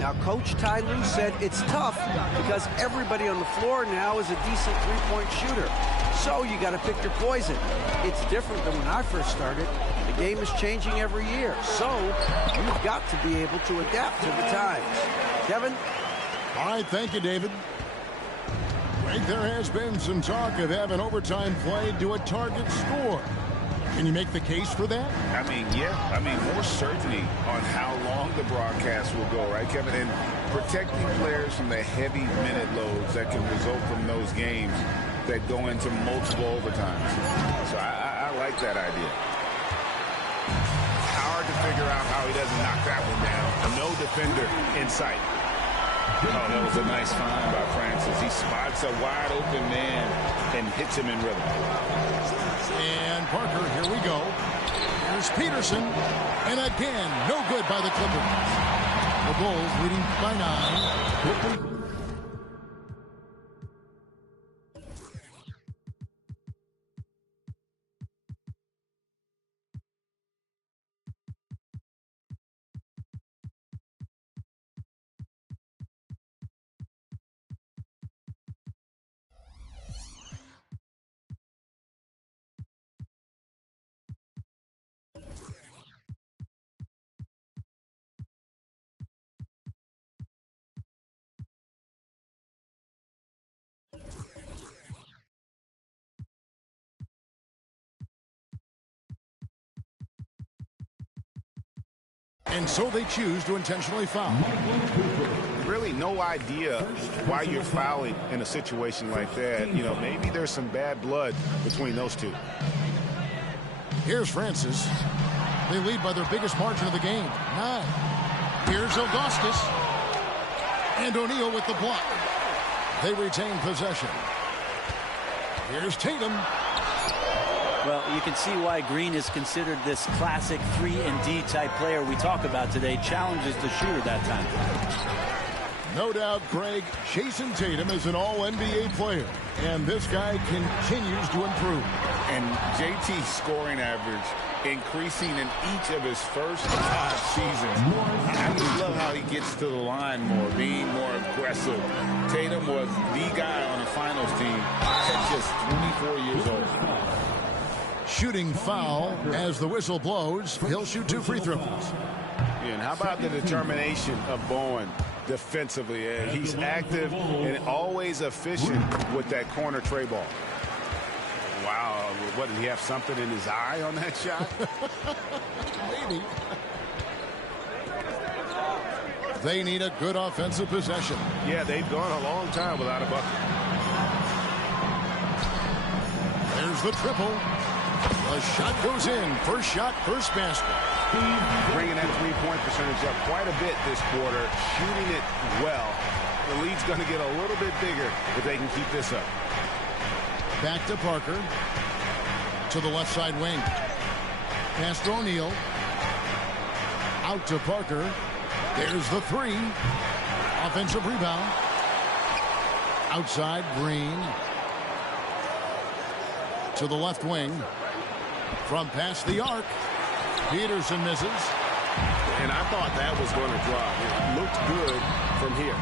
Now, Coach Ty Lue said it's tough because everybody on the floor now is a decent three-point shooter. So you got to pick your poison. It's different than when I first started. The game is changing every year. So you've got to be able to adapt to the times. Kevin? All right, thank you, David. Greg, there has been some talk of having overtime played to a target score. Can you make the case for that? I mean, yeah. I mean, more certainty on how long the broadcast will go, right, Kevin? And protecting players from the heavy minute loads that can result from those games that go into multiple overtimes. So I like that idea. Hard to figure out how he doesn't knock that one down. No defender in sight. Oh, that was a nice find by Francis. He spots a wide open man and hits him in rhythm. And Parker, here we go. Here's Peterson. And again, no good by the Clippers. The Bulls leading by 9. And so they choose to intentionally foul. Really no idea why you're fouling in a situation like that. You know, maybe there's some bad blood between those two. Here's Francis. They lead by their biggest margin of the game, 9. Here's Augustus. And O'Neal with the block. They retain possession. Here's Tatum. Well, you can see why Green is considered this classic 3-and-D type player we talk about today. Challenges the shooter that time. No doubt, Greg, Jason Tatum is an all-NBA player. And this guy continues to improve. And JT's scoring average increasing in each of his first 5 seasons. I just love how he gets to the line more, being more aggressive. Tatum was the guy on the finals team at just 24 years old. Shooting foul as the whistle blows. He'll shoot 2 free throws. And how about the determination of Bowen defensively? He's active and always efficient with that corner tray ball. Wow, what, did he have something in his eye on that shot? Maybe. They need a good offensive possession. Yeah, they've gone a long time without a bucket. There's the triple. The shot goes in. First shot, first basket. Bringing that three-point percentage up quite a bit this quarter, shooting it well. The lead's going to get a little bit bigger if they can keep this up. Back to Parker. To the left side wing. Pass to O'Neal. Out to Parker. There's the 3. Offensive rebound. Outside, Green. To the left wing. From past the arc. Peterson misses. And I thought that was going to drop. It looked good from here.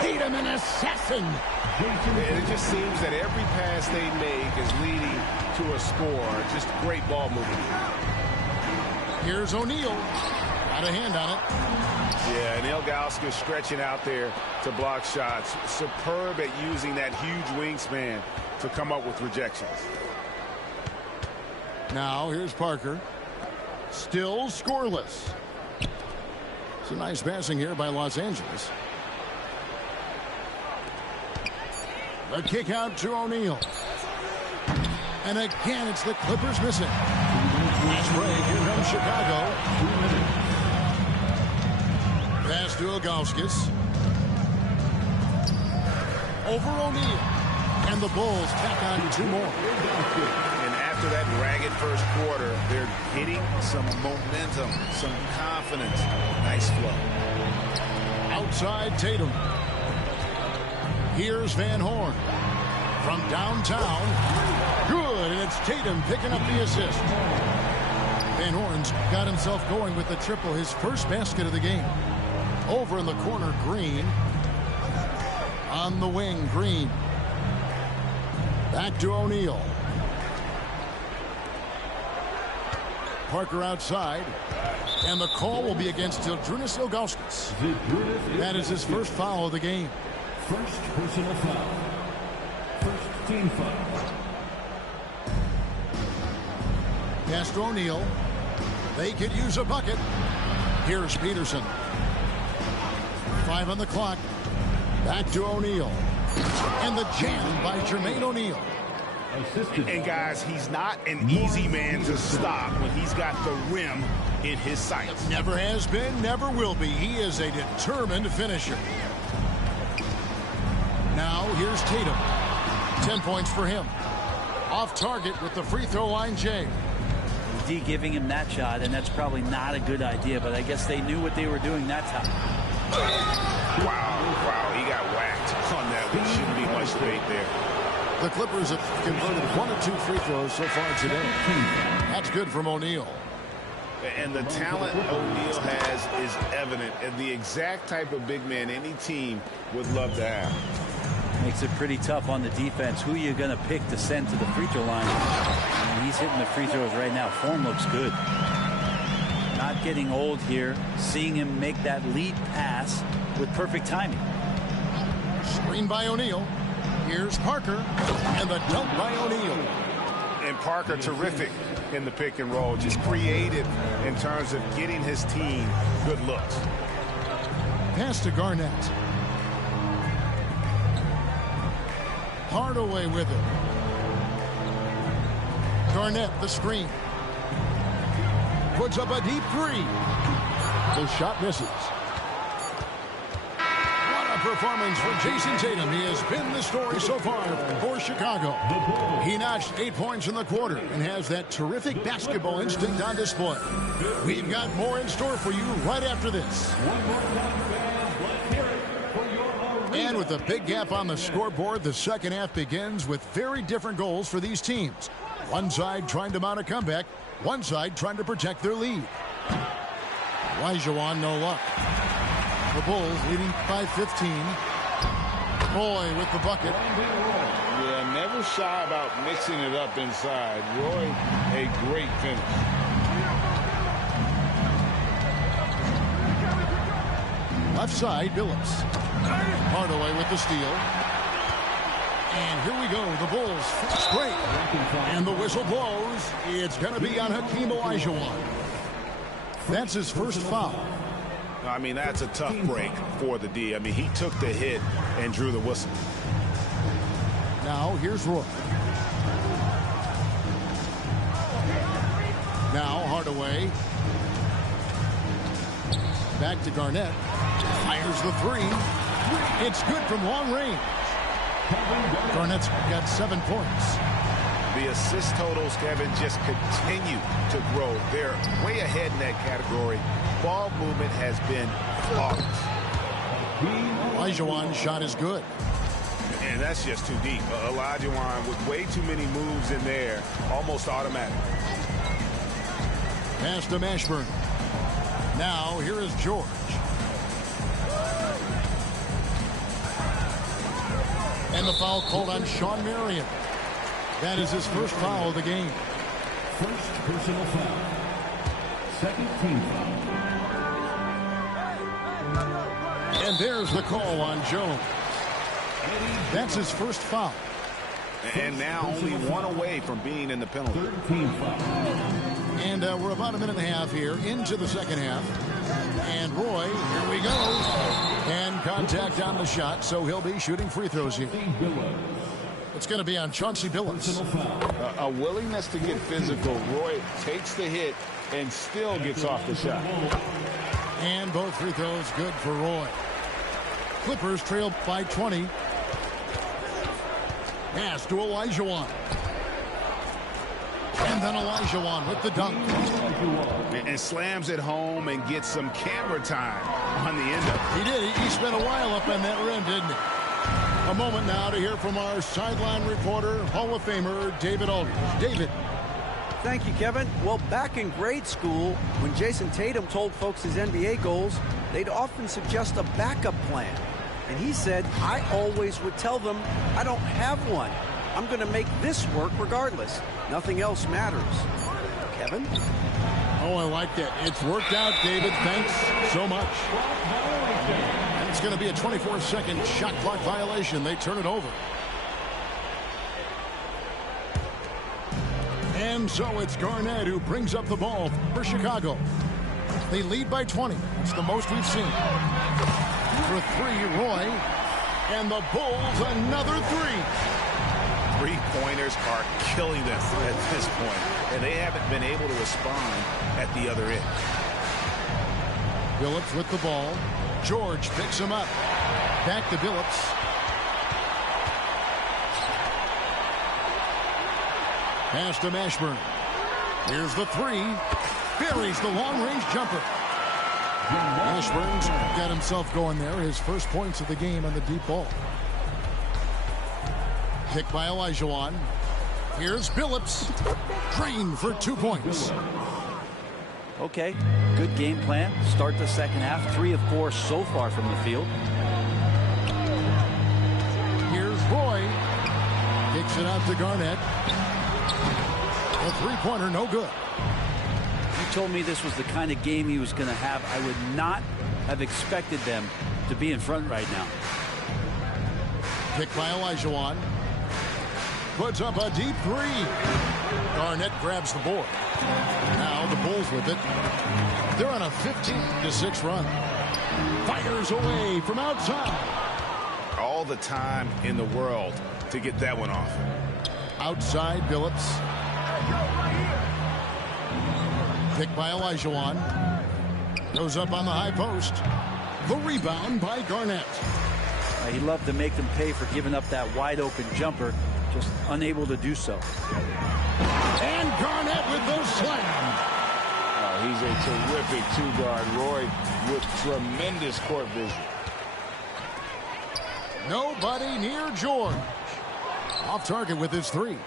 Tatum, an assassin. And it just seems that every pass they make is leading to a score. Just great ball movement. Here's O'Neal. Got a hand on it. Yeah, and Ilgauskas stretching out there to block shots. Superb at using that huge wingspan to come up with rejections. Now here's Parker. Still scoreless. Some nice passing here by Los Angeles. The kick out to O'Neal. And again, it's the Clippers missing. Nice break. Here comes Chicago. Pass to Ilgauskas. Over O'Neal. And the Bulls tack on 2 more. And after that ragged first quarter, they're getting some momentum, some confidence. Nice flow. Outside Tatum. Here's Van Horn. From downtown. Good, and it's Tatum picking up the assist. Van Horn's got himself going with the triple, his first basket of the game. Over in the corner, Green. On the wing, Green. Back to O'Neal. Parker outside. And the call will be against Zydrunas Ilgauskas. That is his first foul of the game. First personal foul. First team foul. Pass to O'Neal. They could use a bucket. Here's Peterson. 5 on the clock. Back to O'Neal. And the jam by Jermaine O'Neal. And guys, he's not an easy man to stop when he's got the rim in his sights. Never has been, never will be. He is a determined finisher. Now here's Tatum. 10 points for him. Off target with the free throw line, Jay. D giving him that shot, and that's probably not a good idea, but I guess they knew what they were doing that time. Wow, he got whacked on that. There shouldn't be much debate there. The Clippers have converted 1 of 2 free throws so far today. That's good from O'Neal. And the talent O'Neal has is evident, and the exact type of big man any team would love to have. Makes it pretty tough on the defense. Who are you going to pick to send to the free throw line? And he's hitting the free throws right now. Form looks good. Not getting old here. Seeing him make that lead pass with perfect timing. Screen by O'Neal. Here's Parker. And the dunk by O'Neal. And Parker terrific in the pick and roll. Just creative in terms of getting his team good looks. Pass to Garnett. Hardaway with it. Garnett, the screen. Puts up a deep 3. The shot misses. What a performance for Jason Tatum. He has been the story so far for Chicago. He notched 8 points in the quarter and has that terrific basketball instinct on display. We've got more in store for you right after this. And with a big gap on the scoreboard, the second half begins with very different goals for these teams. One side trying to mount a comeback, one side trying to protect their lead. Olajuwon, no luck. The Bulls leading by 15. Roy with the bucket. Yeah, never shy about mixing it up inside. Roy, a great finish. Left side, Billups. Hardaway with the steal. And here we go. The Bulls straight. And the whistle blows. It's going to be on Hakeem Olajuwon. That's his first foul. I mean, that's a tough break for the D. I mean, he took the hit and drew the whistle. Now, here's Roy. Now, Hardaway. Back to Garnett. Fires the 3. It's good from long range. Garnett's got 7 points. The assist totals, Kevin, just continue to grow. They're way ahead in that category. Ball movement has been flawless. Olajuwon's shot is good. And that's just too deep. Olajuwon with way too many moves in there, almost automatic. Pass to Mashburn. Now here is George. And the foul called on Sean Marion. That is his first foul of the game. First personal foul. Second team foul. And there's the call on Jones. That's his first foul. And now only one away from being in the penalty. Third team foul. And we're about a minute and a half here into the second half. And Roy, here we go. And contact on the shot, so he'll be shooting free throws here. It's going to be on Chauncey Billups. A willingness to get physical. Roy takes the hit and still gets off the shot. And both free throws good for Roy. Clippers trail by 20. Pass to Olajuwon. And then Olajuwon with the dunk. And slams it home and gets some camera time on the end of it. He did. He spent a while up on that rim, didn't he? A moment now to hear from our sideline reporter, Hall of Famer David Aldridge. David. Thank you, Kevin. Well, back in grade school, when Jason Tatum told folks his NBA goals, they'd often suggest a backup plan. And he said, I always would tell them, I don't have one. I'm going to make this work regardless. Nothing else matters. Kevin? Oh, I like that. It's worked out, David. Thanks so much. And it's going to be a 24-second shot clock violation. They turn it over. And so it's Garnett who brings up the ball for Chicago. They lead by 20. It's the most we've seen. For three, Roy. And the Bulls another three. Three-pointers are killing them at this point, and they haven't been able to respond at the other end. Billups with the ball. George picks him up. Back to Billups. Pass to Mashburn. Here's the three. Buries the long-range jumper. Mashburn's got himself going there. His first points of the game on the deep ball. Pick by Olajuwon. Here's Billups. Drained for 2 points. Okay, good game plan. Start the second half. 3 of 4 so far from the field. Here's Roy. Kicks it out to Garnett. A three-pointer, no good. You told me this was the kind of game he was going to have. I would not have expected them to be in front right now. Pick by Olajuwon. Puts up a deep three. Garnett grabs the board. Now the Bulls with it. They're on a 15-6 run. Fires away from outside. All the time in the world to get that one off. Outside, Billups. Pick by Olajuwon. Goes up on the high post. The rebound by Garnett. He loved to make them pay for giving up that wide-open jumper. Just unable to do so. And Garnett with the slam. He's a terrific two-guard. Roy with tremendous court vision. Nobody near George. Off target with his three.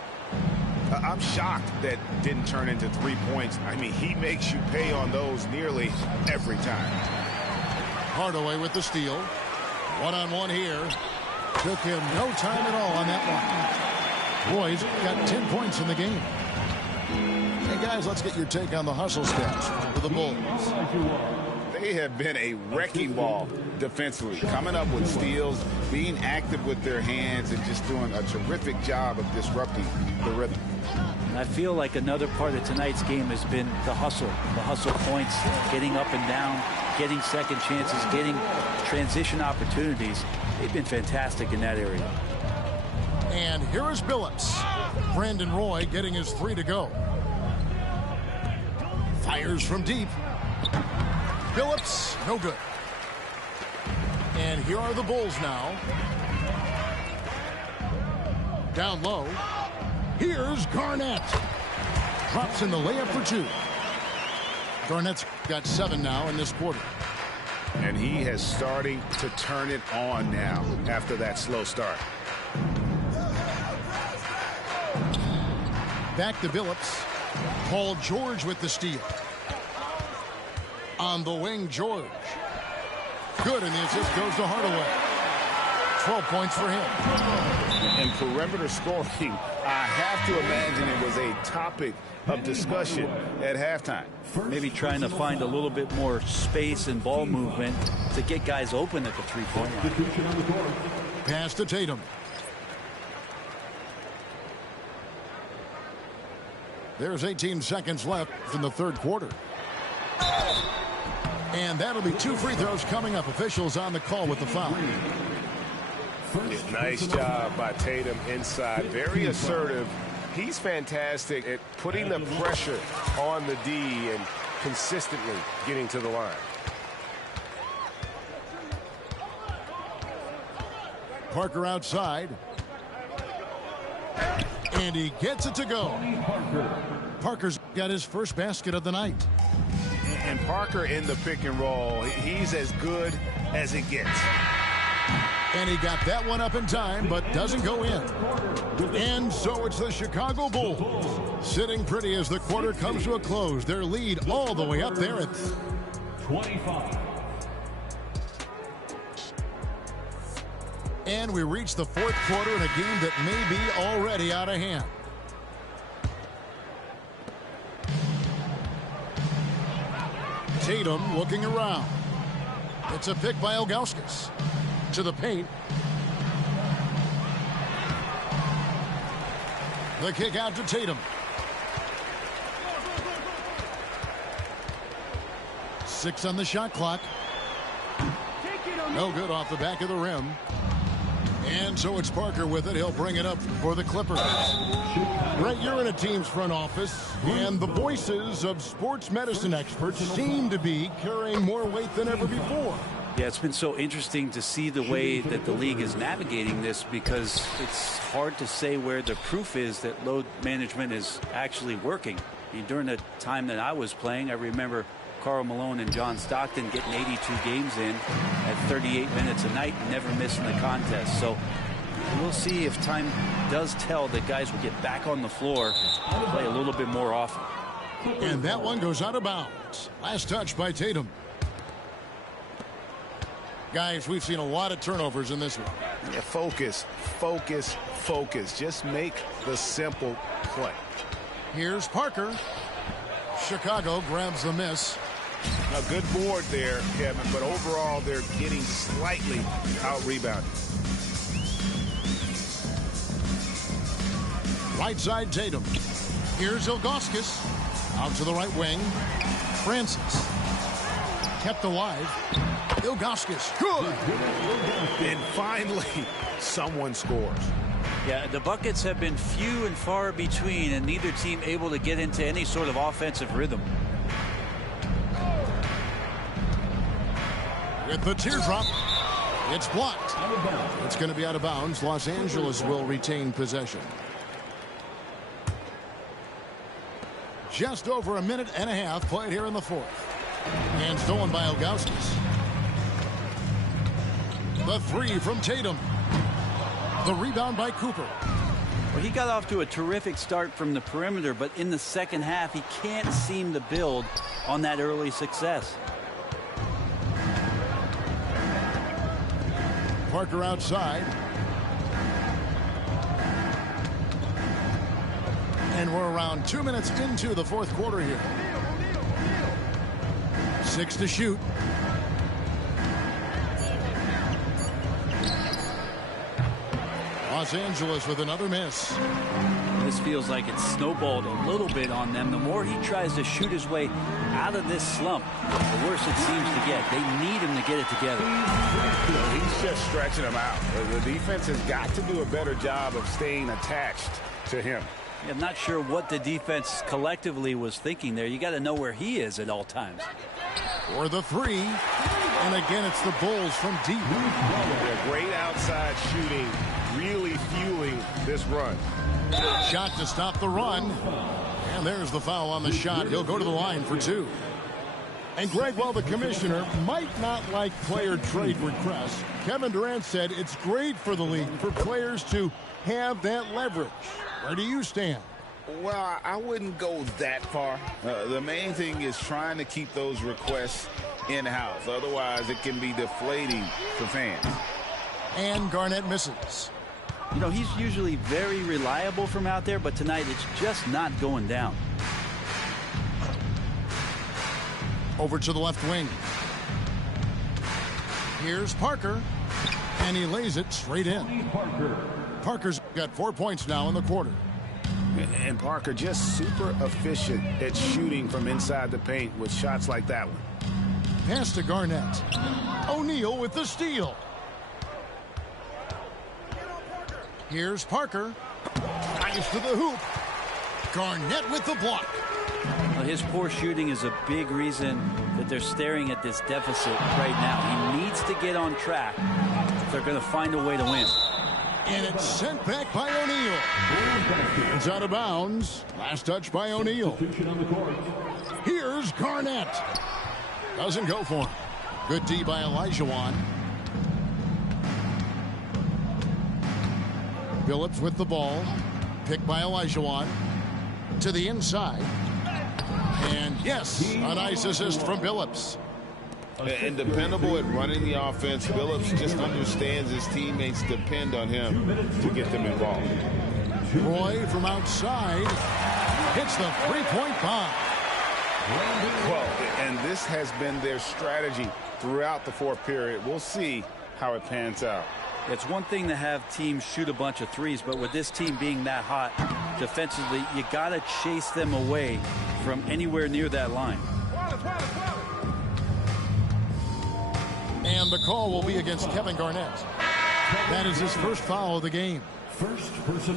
I'm shocked that didn't turn into 3 points. I mean, he makes you pay on those nearly every time. Hardaway with the steal. One-on-one here. Took him no time at all on that one. Roy's got 10 points in the game. Hey, guys, let's get your take on the hustle stats for the Bulls. They have been a wrecking ball defensively, coming up with steals, being active with their hands, and just doing a terrific job of disrupting the rhythm. And I feel like another part of tonight's game has been the hustle points, getting up and down, getting second chances, getting transition opportunities. They've been fantastic in that area. And here is Billups. Brandon Roy getting his three to go. Fires from deep. Billups, no good. And here are the Bulls now. Down low. Here's Garnett. Drops in the layup for two. Garnett's got 7 now in this quarter. And he has starting to turn it on now after that slow start. Back to Billups. Paul George with the steal. On the wing, George. Good, and the assist goes to Hardaway. 12 points for him. And perimeter scoring, I have to imagine it was a topic of discussion at halftime. Maybe trying to find a little bit more space and ball movement to get guys open at the three-point line. Pass to Tatum. There's 18 seconds left in the third quarter. And that'll be 2 free throws coming up. Officials on the call with the foul. Nice job by Tatum inside. Very assertive. He's fantastic at putting the pressure on the D and consistently getting to the line. Parker outside. And he gets it to go. Parker's got his first basket of the night. And Parker in the pick and roll, he's as good as it gets. And he got that one up in time, but doesn't go in. And so it's the Chicago Bulls sitting pretty as the quarter comes to a close. Their lead all the way up there at 25. And we reach the fourth quarter in a game that may be already out of hand. Tatum looking around. It's a pick by Ilgauskas. To the paint. The kick out to Tatum. 6 on the shot clock. No good off the back of the rim. And so it's Parker with it. He'll bring it up for the Clippers. Brett, you're in a team's front office, and the voices of sports medicine experts seem to be carrying more weight than ever before. Yeah, it's been so interesting to see the way that the league is navigating this, because it's hard to say where the proof is that load management is actually working. I mean, during the time that I was playing, I remember Karl Malone and John Stockton getting 82 games in at 38 minutes a night and never missing the contest. So we'll see if time does tell that guys will get back on the floor and play a little bit more often. And that one goes out of bounds. Last touch by Tatum. Guys, we've seen a lot of turnovers in this one. Yeah, focus, focus, focus. Just make the simple play. Here's Parker. Chicago grabs the miss. A good board there, Kevin, but overall they're getting slightly out-rebounded. Right side Tatum. Here's Ilgauskas. Out to the right wing. Francis. Kept alive. Ilgauskas. Good. And finally, someone scores. Yeah, the buckets have been few and far between, and neither team able to get into any sort of offensive rhythm. With the teardrop, it's blocked. It's going to be out of bounds. Los Angeles will retain possession. Just over a minute and a half played here in the fourth. And stolen by Ilgauskas. The three from Tatum. The rebound by Cooper. Well, he got off to a terrific start from the perimeter, but in the second half, he can't seem to build on that early success. Parker outside. And we're around 2 minutes into the fourth quarter here. 6 to shoot. Los Angeles with another miss. This feels like it's snowballed a little bit on them. The more he tries to shoot his way out of this slump, the worse it seems to get. They need him to get it together. He's just stretching them out. The defense has got to do a better job of staying attached to him. I'm not sure what the defense collectively was thinking there. You got to know where he is at all times. For the three. And again, it's the Bulls from deep. Yeah, great outside shooting, really fueling this run. Shot to stop the run. And there's the foul on the shot. He'll go to the line for 2. And Greg, while the commissioner might not like player trade requests, Kevin Durant said it's great for the league for players to have that leverage. Where do you stand? Well, I wouldn't go that far. The main thing is trying to keep those requests in-house. Otherwise, it can be deflating for fans. And Garnett misses. You know, he's usually very reliable from out there, but tonight it's just not going down. Over to the left wing. Here's Parker. And he lays it straight in. Parker's got 4 points now in the quarter. And Parker just super efficient at shooting from inside the paint with shots like that one. Pass to Garnett. O'Neal with the steal. Here's Parker. Nice to the hoop. Garnett with the block. Well, his poor shooting is a big reason that they're staring at this deficit right now. He needs to get on track if they're going to find a way to win. And it's sent back by O'Neal. It's out of bounds. Last touch by O'Neal. Here's Garnett. Doesn't go for him. Good D by Olajuwon. Billups with the ball. Picked by Olajuwon. To the inside. And yes, a nice assist from Billups. And dependable at running the offense. Billups just understands his teammates depend on him to get them involved. Roy from outside hits the three-point bomb. Well, and this has been their strategy throughout the fourth period. We'll see how it pans out. It's one thing to have teams shoot a bunch of threes, but with this team being that hot defensively, you got to chase them away from anywhere near that line. And the call will be against Kevin Garnett. That is his first foul of the game.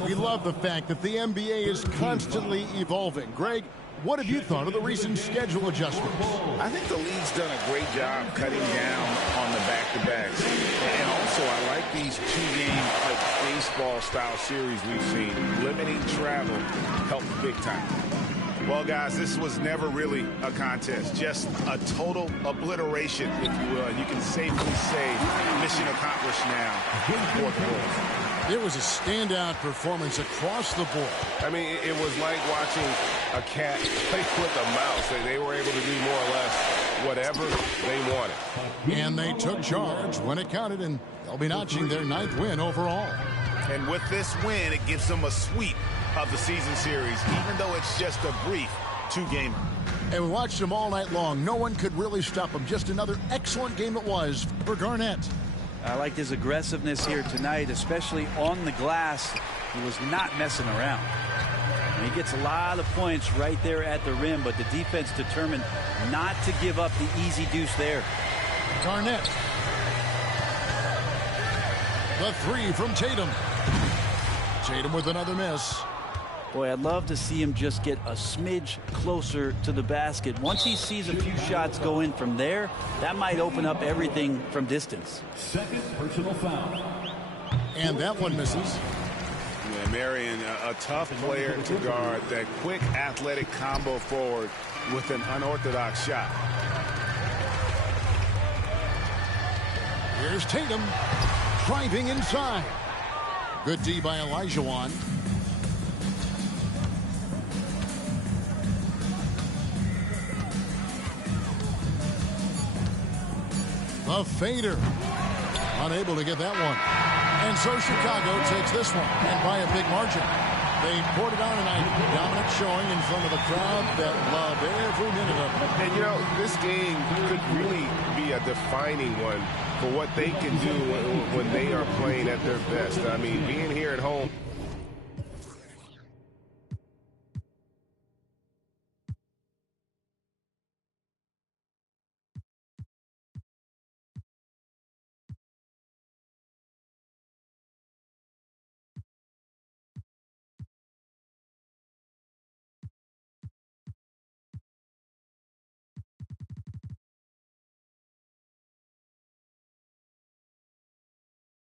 We love the fact that the NBA is constantly evolving. Greg, what have you thought of the recent schedule adjustments? I think the league's done a great job cutting down on the back-to-backs. And also, I like these two-game baseball-style series we've seen. Limiting travel helped big time. Well, guys, this was never really a contest, just a total obliteration, if you will. And you can safely say mission accomplished now for the Bulls. It was a standout performance across the board. I mean, it was like watching a cat play with a mouse. They were able to do more or less whatever they wanted. And they took charge when it counted, and they'll be notching their 9th win overall. And with this win, it gives them a sweep of the season series, even though it's just a brief two-gamer. And we watched him all night long. No one could really stop him. Just another excellent game it was for Garnett. I liked his aggressiveness here tonight, especially on the glass. He was not messing around. And he gets a lot of points right there at the rim, but the defense determined not to give up the easy deuce there. Garnett. The three from Tatum. Tatum with another miss. Boy, I'd love to see him just get a smidge closer to the basket. Once he sees a few shots go in from there, that might open up everything from distance. Second personal foul. And that one misses. Yeah, Marion, a tough player to guard. That quick athletic combo forward with an unorthodox shot. Here's Tatum driving inside. Good D by Olajuwon. The fader. Unable to get that one. And so Chicago takes this one, and by a big margin. They poured it on tonight. Dominant showing in front of a crowd that loved every minute of it. And, you know, this game could really be a defining one for what they can do when they are playing at their best. I mean, being here at home,